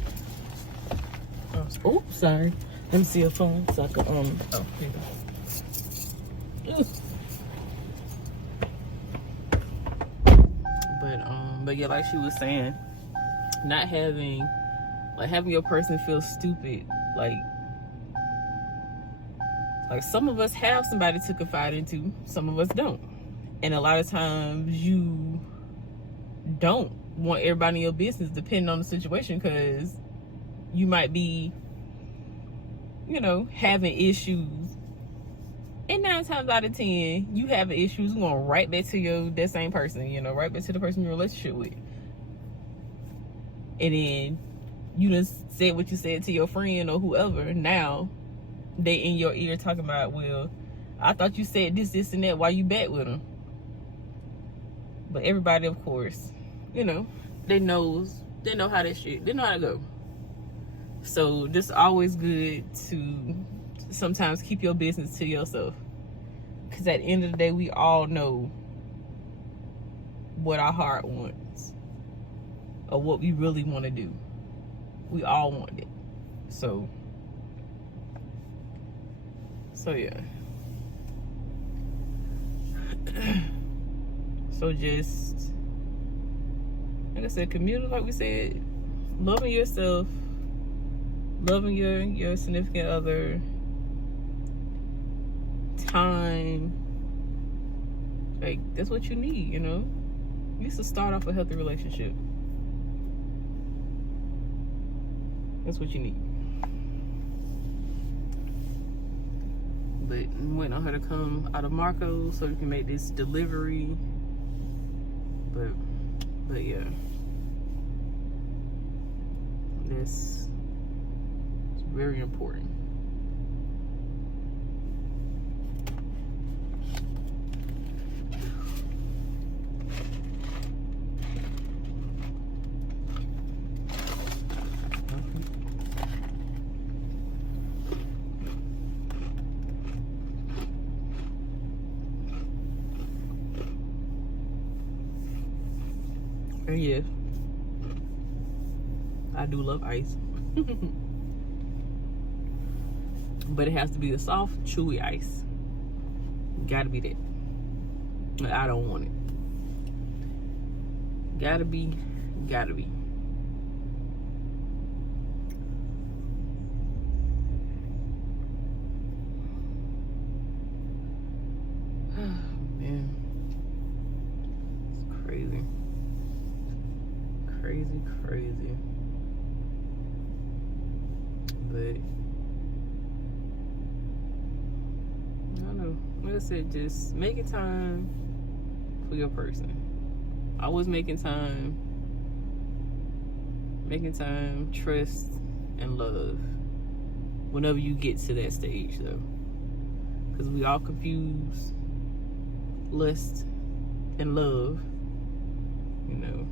Oh, sorry. Let me see your phone so I can Oh, here you go. But yeah, like she was saying, not having your person feel stupid. Like some of us have somebody to confide into, some of us don't. And a lot of times you don't want everybody in your business, depending on the situation, because you might be, you know, having issues. And 9 times out of 10, you having issues going right back to that same person, you know, right back to the person you're in a relationship with. And then you just said what you said to your friend or whoever. Now they in your ear talking about, well, I thought you said this, and that. Why you back with them? But everybody, of course, you know, they know how that shit, they know how to go. So just always good to sometimes keep your business to yourself, because at the end of the day, we all know what our heart wants or what we really want to do. We all want it. So yeah. So just, like I said, community, like we said, loving yourself, loving your significant other, time, like that's what you need, you know. You used to start off a healthy relationship. That's what you need. But I'm waiting on her to come out of Marco so we can make this delivery. But yeah, this is very important. And yeah, I do love ice. But it has to be a soft, chewy ice. Gotta be that. I don't want it. Gotta be. Man. It's crazy. Crazy. But I don't know. Like I said, just making time for your person. Always making time, trust, and love. Whenever you get to that stage, though, because we all confuse lust and love, you know.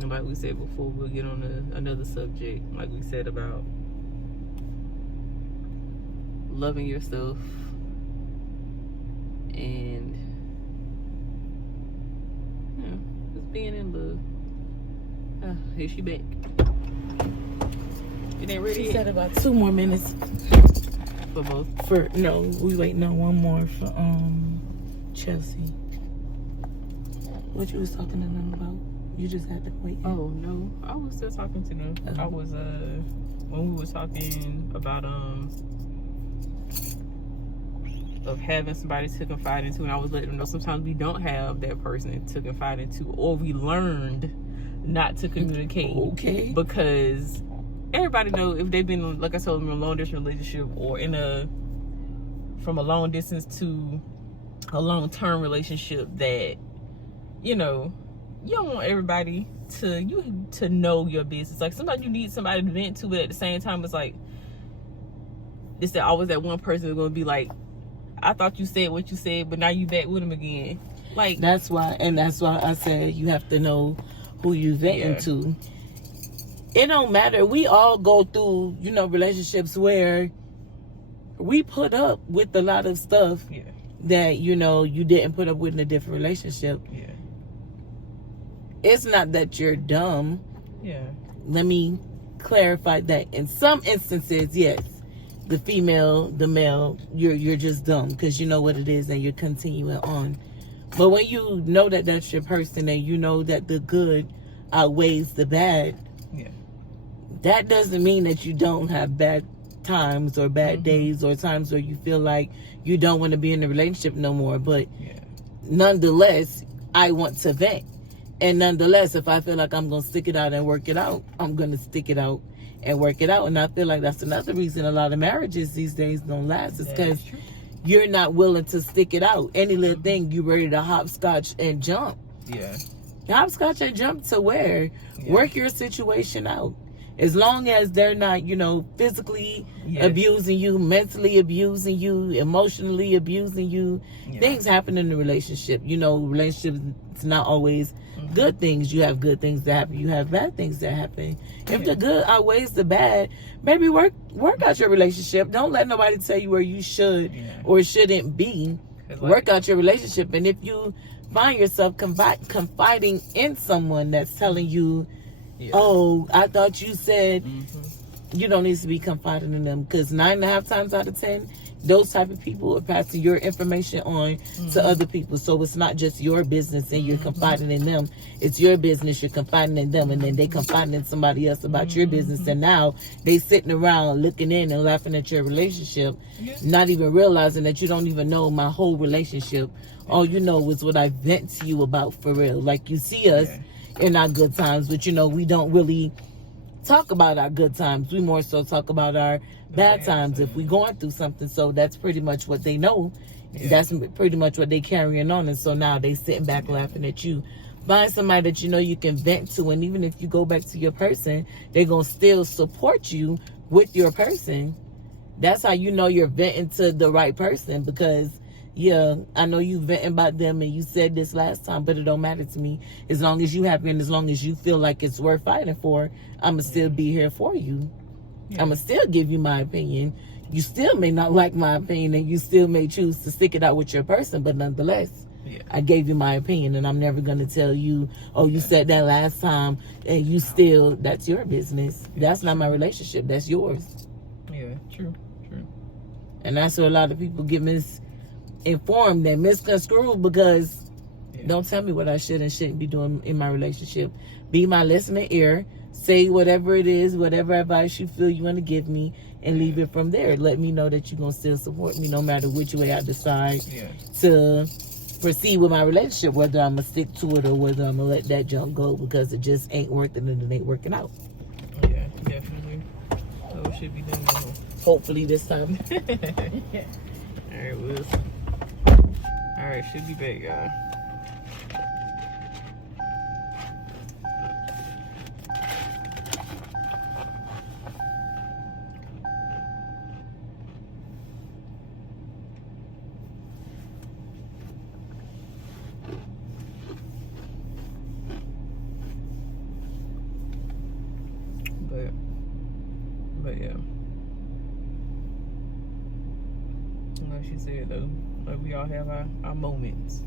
And like we said before, we'll get on another subject, like we said, about loving yourself and, you know, just being in love. Here she back. It ain't ready She yet? said about 2 more minutes. For both? No, we waiting on 1 more for Chelsea. What you was talking to them about? You just had to wait. Oh no, I was still talking to them. I was when we were talking about of having somebody to confide into, and I was letting them know sometimes we don't have that person to confide into, or we learned not to communicate. Okay. Because everybody know if they've been, like I told them, in a long distance relationship, or from a long distance to a long term relationship, that, you know, you don't want everybody to know your business. Like, sometimes you need somebody to vent to, but at the same time, it's like, it's that always that one person is going to be like, I thought you said what you said, but now you back with him again. Like, that's why I said you have to know who you venting to. It don't matter. We all go through, you know, relationships where we put up with a lot of stuff that, you know, you didn't put up with in a different relationship. Yeah. It's not that you're dumb. Yeah. Let me clarify that. In some instances, yes, the female, the male, you're just dumb because you know what it is and you're continuing on. But when you know that that's your person and you know that the good outweighs the bad, that doesn't mean that you don't have bad times or bad days or times where you feel like you don't want to be in a relationship no more. But nonetheless, I want to vent. And nonetheless, if I feel like I'm going to stick it out and work it out, I'm going to stick it out and work it out. And I feel like that's another reason a lot of marriages these days don't last, is because you're not willing to stick it out. Any little thing, you ready to hopscotch and jump. Yeah. Hopscotch and jump to where? Work your situation out. As long as they're not, you know, physically abusing you, mentally abusing you, emotionally abusing you. Things happen in the relationship. You know, relationships, it's not always good things. You have good things that happen. You have bad things that happen. If the good outweighs the bad, maybe work out your relationship. Don't let nobody tell you where you should or shouldn't be. Work out your relationship. And if you find yourself confiding in someone that's telling you, oh, I thought you said you don't need to be confiding in them, because 9.5 times out of 10, those type of people are passing your information on to other people. So it's not just your business and you're confiding in them. It's your business, you're confiding in them, and then they confiding in somebody else about your business. And now they sitting around looking in and laughing at your relationship, not even realizing that you don't even know my whole relationship. All you know is what I vent to you about for real. Like, you see us in our good times, but we don't really talk about our good times. We more so talk about our bad times if we going through something. So that's pretty much what they know. That's pretty much what they carrying on. And so now they sitting back laughing at you. Find somebody that you can vent to, and even if you go back to your person, they're gonna still support you with your person. That's how you know you're venting to the right person, because I know you venting about them and you said this last time, but it don't matter to me. As long as you happy and as long as you feel like it's worth fighting for, I'ma still be here for you. I'ma still give you my opinion. You still may not like my opinion, and you still may choose to stick it out with your person, but nonetheless, I gave you my opinion, and I'm never gonna tell you, oh, you said that last time, and you still, that's your business. That's not my relationship, that's yours. Yeah, true. And that's where a lot of people get misinformed and misconstrued, because don't tell me what I should and shouldn't be doing in my relationship. Be my listening ear. Say whatever it is, whatever advice you feel you want to give me, and leave it from there. Let me know that you're going to still support me no matter which way I decide to proceed with my relationship, whether I'm going to stick to it or whether I'm going to let that junk go because it just ain't worth it and it ain't working out. Yeah, definitely. So it should be done now. Hopefully this time. Alright, Will. Alright, should be back, y'all. But yeah. Like she said though, like we all have our moments.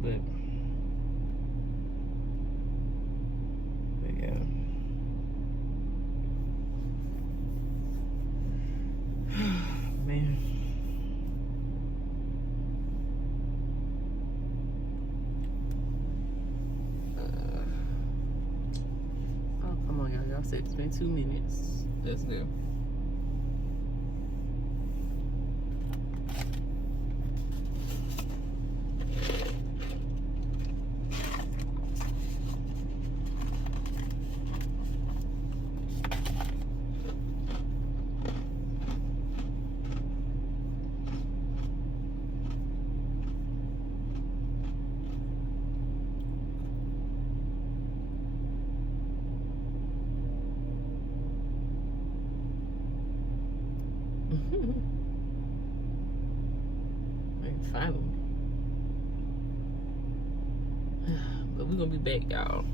But yeah. Man. Oh, come on, y'all. Y'all said it's been 2 minutes. Let's go. Finally. But we're gonna be back, y'all.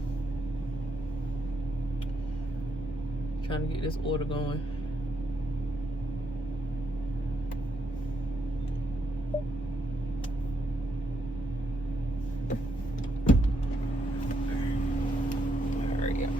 Trying to get this order going. Alright, y'all.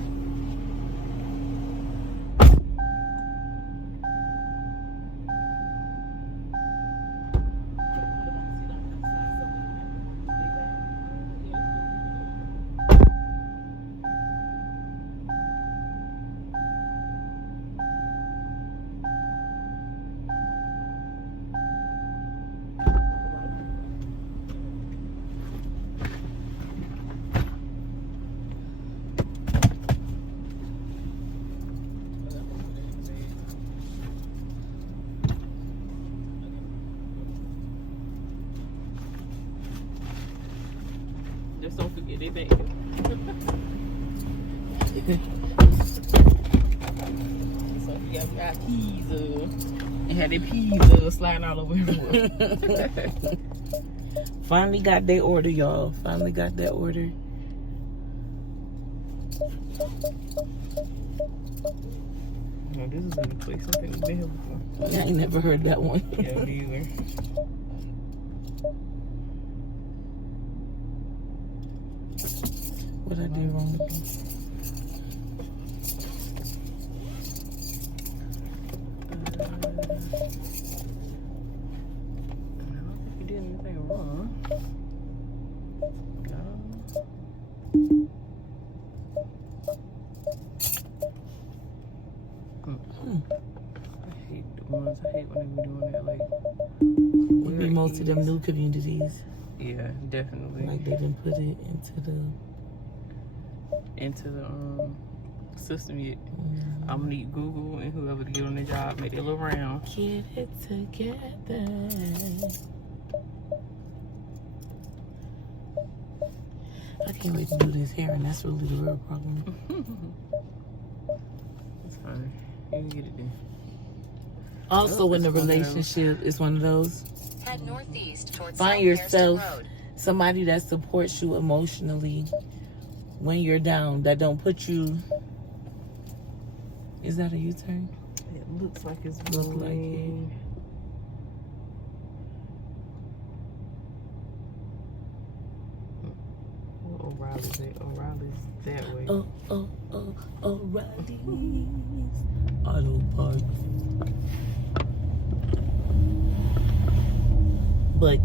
Just don't forget they back. So we got peas and had their peas sliding all over everywhere. Finally got their order, y'all. Finally got that order. No, this is a new place. I think we've been here before. I ain't never heard that one. Yeah, me either. What I did wrong? I hate the ones. I hate when they be doing that. Like, Maybe most of them new communities, yeah, definitely. like they didn't put it into the system yet. I'm gonna need Google and whoever to get on the job, make their little round. Get it together. I can't wait to do this hair, and that's really the real problem. It's fine. You can get it done. Also, in the relationship, it's one of those. Head northeast towards Find South yourself Hairston Road. somebody that supports you emotionally when you're down, that don't put you. Is that a U-turn? It looks like it's Look like going. O'Reilly's that way. O'Reilly's Auto Parts. But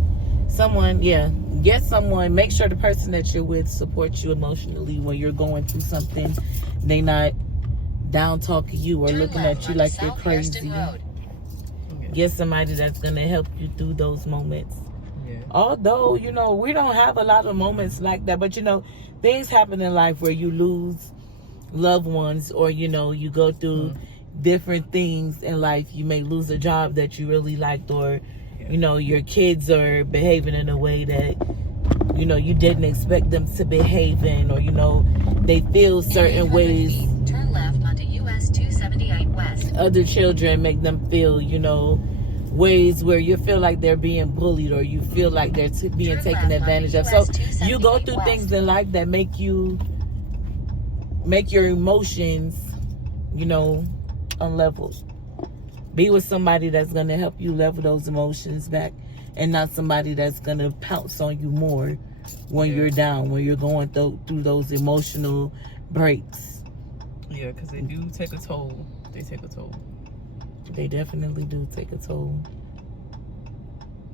someone, get someone, make sure the person that you're with supports you emotionally when you're going through something. They not down talking you or Turn looking left at you onto like you're South Hairston crazy. Road. Get somebody that's going to help you through those moments. Yeah. Although, we don't have a lot of moments like that, but things happen in life where you lose loved ones, or you go through different things in life. You may lose a job that you really liked, or your kids are behaving in a way that you didn't expect them to behave in, or they feel certain ways. Turn left onto US 278 West. Other children make them feel ways where you feel like they're being bullied, or you feel like they're being taken advantage of. So you go through things in life that make your emotions unleveled. Be with somebody that's going to help you level those emotions back, and not somebody that's going to pounce on you more when you're down, when you're going through those emotional breaks. Yeah, because they do take a toll. They take a toll. They definitely do take a toll.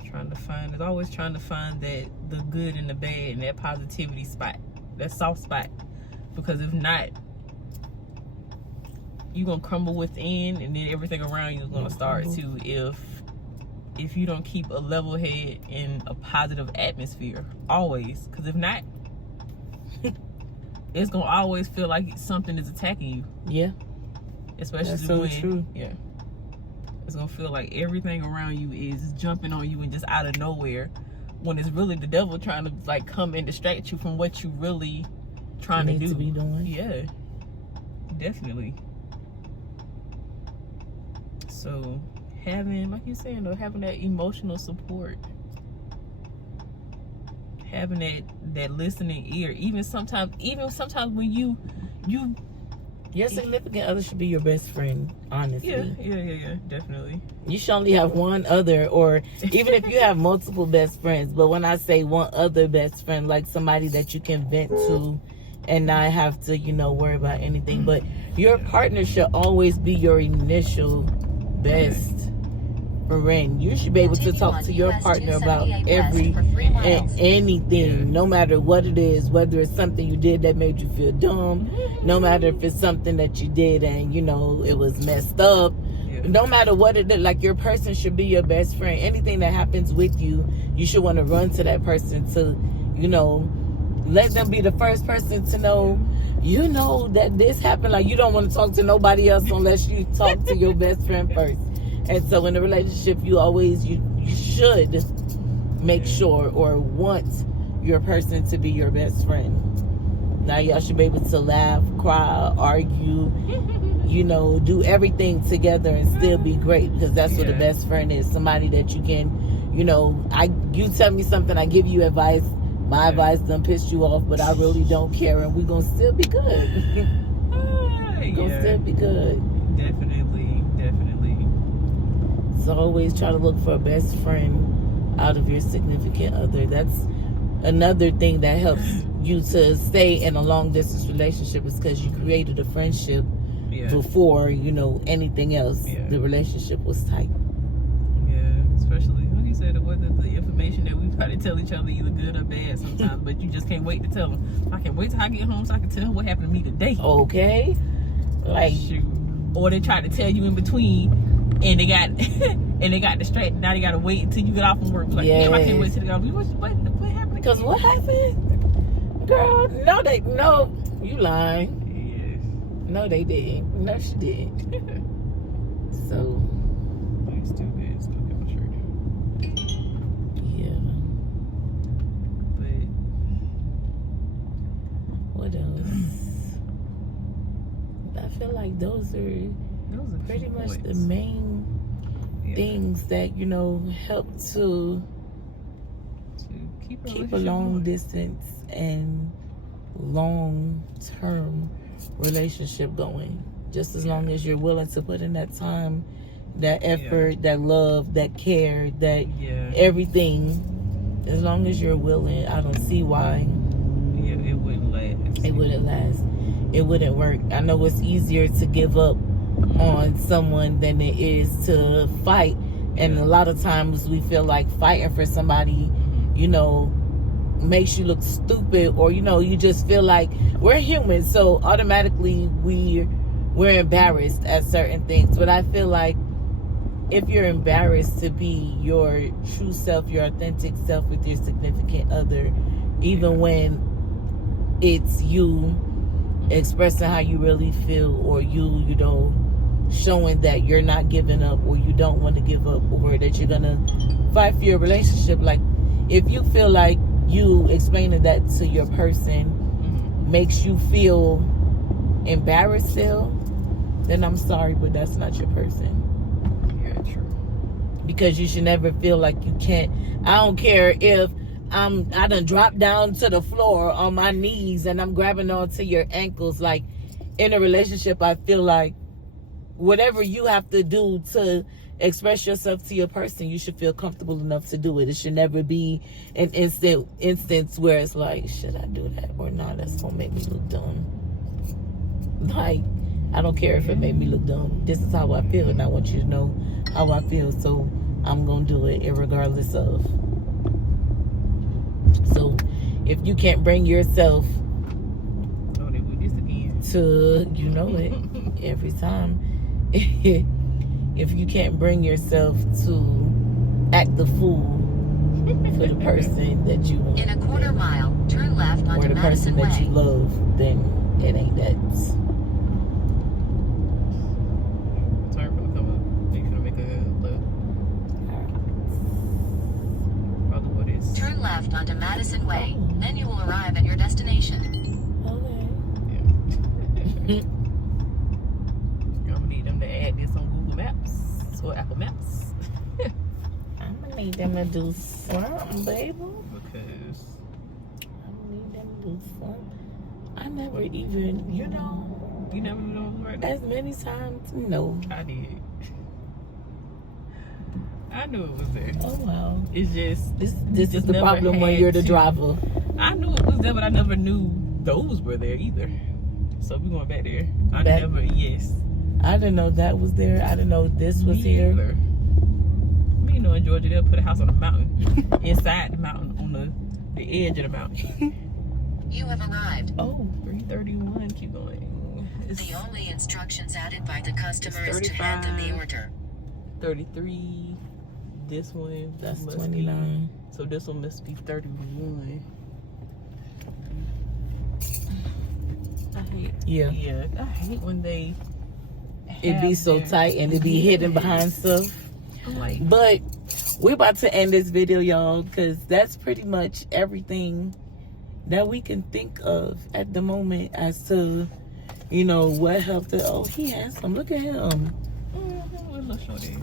It's always trying to find that the good and the bad and that positivity spot, that soft spot. Because if not, you're going to crumble within, and then everything around you is going to start to, if you don't keep a level head in a positive atmosphere, always. Because if not, it's going to always feel like something is attacking you. Yeah. Especially That's so when, true. Yeah. It's going to feel like everything around you is jumping on you and just out of nowhere, when it's really the devil trying to come and distract you from what you really trying to do. To be doing. Yeah. Definitely. So having, like you're saying though, having that emotional support, having that listening ear, even sometimes when you your significant other should be your best friend, honestly. Yeah, definitely. You should only have one other, or even if you have multiple best friends, but when I say one other best friend, like somebody that you can vent to and not have to, worry about anything. But your partner should always be your initial best friend. You should be able to talk to your partner about every and anything, no matter what it is, whether it's something you did that made you feel dumb, no matter if it's something that you did and it was messed up, no matter what it is. Like, your person should be your best friend. Anything that happens with you, you should want to run to that person to let them be the first person to know that this happened. Like, you don't want to talk to nobody else unless you talk to your best friend first. And so in a relationship, you should make sure or want your person to be your best friend. Now y'all should be able to laugh, cry, argue, do everything together and still be great, because that's what a best friend is. Somebody that you can, you tell me something, I give you advice. My advice done pissed you off, but I really don't care, and we're gonna still be good. Still be good. Definitely. So always try to look for a best friend out of your significant other. That's another thing that helps you to stay in a long distance relationship, is because you created a friendship before anything else. The relationship was tight. Yeah, especially when you said whether the information information that we probably tell each other either good or bad sometimes, but you just can't wait to tell them. I can't wait till I get home so I can tell her what happened to me today. Okay. Like, shoot. Or they try to tell you in between, and they got distracted. Now they gotta wait until you get off from work. Like, damn, I can't wait till they go. What happened? Because what happened? Girl, no, you lying. Yes. No, they didn't. No, she didn't. So, It's still good. Still got my shirt. yeah. But What else? I feel like those are pretty much the main things that, you know, help to keep a long distance and long term relationship going. Just as long as you're willing to put in that time, that effort, that love, that care, that everything. As long as you're willing, I don't see why it wouldn't last. It wouldn't last. It wouldn't work. I know it's easier to give up on someone than it is to fight. And a lot of times we feel like fighting for somebody, you know, makes you look stupid, or, you know, you just feel like we're human. So automatically we're embarrassed at certain things. But I feel like if you're embarrassed to be your true self, your authentic self with your significant other, even when it's you expressing how you really feel, or you know, showing that you're not giving up, or you don't want to give up, or that you're gonna fight for your relationship. Like, if you feel like you explaining that to your person makes you feel embarrassed still, then I'm sorry, but that's not your person. Yeah, true. Because you should never feel like you can't. I don't care if I done dropped down to the floor on my knees and I'm grabbing onto your ankles. Like, in a relationship, I feel like whatever you have to do to express yourself to your person, you should feel comfortable enough to do it. It should never be an instance where it's like, should I do that or not? That's gonna make me look dumb. Like, I don't care if it made me look dumb. This is how I feel, and I want you to know how I feel. So I'm gonna do it regardless of. So if you can't bring yourself to, you know it, every time. If you can't bring yourself to act the fool for the person that you want, In a quarter mile, turn left or onto the person Madison that you Way. love, then it ain't that. Turn for the come up. Make sure to make a left. Probably what is. Turn left onto Madison Way. Then you will arrive at your destination. Okay. I'm gonna need them to add this on Google Maps or Apple Maps. I'm gonna need them to do something, baby. Because I'm gonna need them to do something. I never even, you know, you never know right now. as many times, no. I did. I knew it was there. Oh wow. It's just This just is the never problem when had you're the to. driver. I knew it was there, but I never knew those were there either. So we going back there. I didn't know that was there. I didn't know this was here. Either. Me, you know, in Georgia, they'll put a house on a mountain, inside the mountain, on the edge of the mountain. You have arrived. Oh, 331. Keep going. The only instructions added by the customer is to hand them the 35. order. 33. This one. That's must 29. Be, so this one must be 31. Yeah. I hate when they. It be so tight and it be hidden behind stuff. I'm like, but we're about to end this video, y'all, because that's pretty much everything that we can think of at the moment as to, you know, what helped it. Oh, he handsome. Look at him.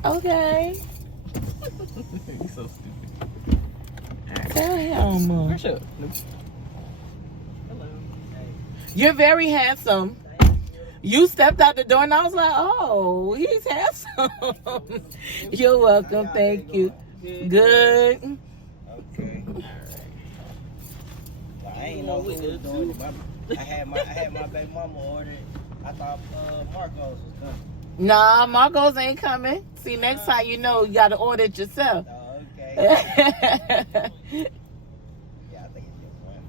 Okay. He's so stupid. Tell him. Brush up. Nope. Hello. You're very handsome. You stepped out the door and I was like, oh, he's handsome. You're welcome. Thank you. Good. Okay. All right. Well, I ain't know who was doing it. I had my baby mama ordered. I thought Marcos was coming. Nah, Marcos ain't coming. See, next time you know you gotta order it yourself. Oh, okay. Yeah, I think it's just one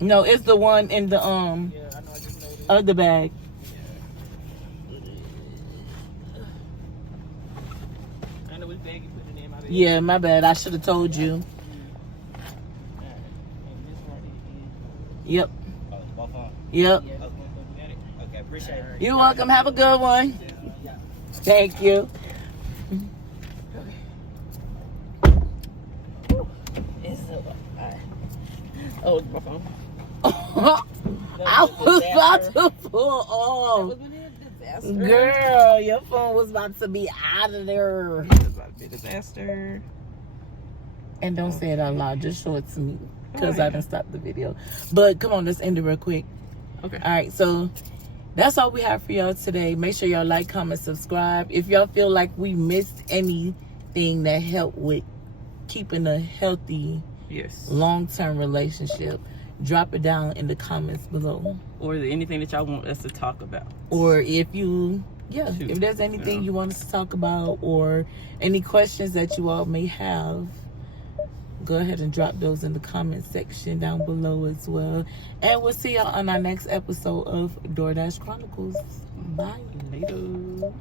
for me. No, it's the one in the Yeah, I know. I just noticed. other bag. I know which bag you put it in. My bad. Yeah, my bad. I should have told you. And this right Yep. Oh, both of them. Yep. here. Yeah. Got it. Okay, appreciate it. You're welcome. Have a good one. Thank you. Oh, my phone. I was about to pull off. That was a disaster. Girl, your phone was about to be out of there. That was about to be a disaster. And don't say it out loud. Just show it to me. Because I Alright. done stopped the video. But come on, let's end it real quick. Okay. All right, so that's all we have for y'all today. Make sure y'all like, comment, subscribe. If y'all feel like we missed anything that helped with keeping a healthy Yes. long-term relationship, drop it down in the comments below. Or is there anything that y'all want us to talk about? Or if you, Shoot. if there's anything Yeah. you want us to talk about or any questions that you all may have, go ahead and drop those in the comment section down below as well. And we'll see y'all on our next episode of DoorDash Chronicles. Bye. Later.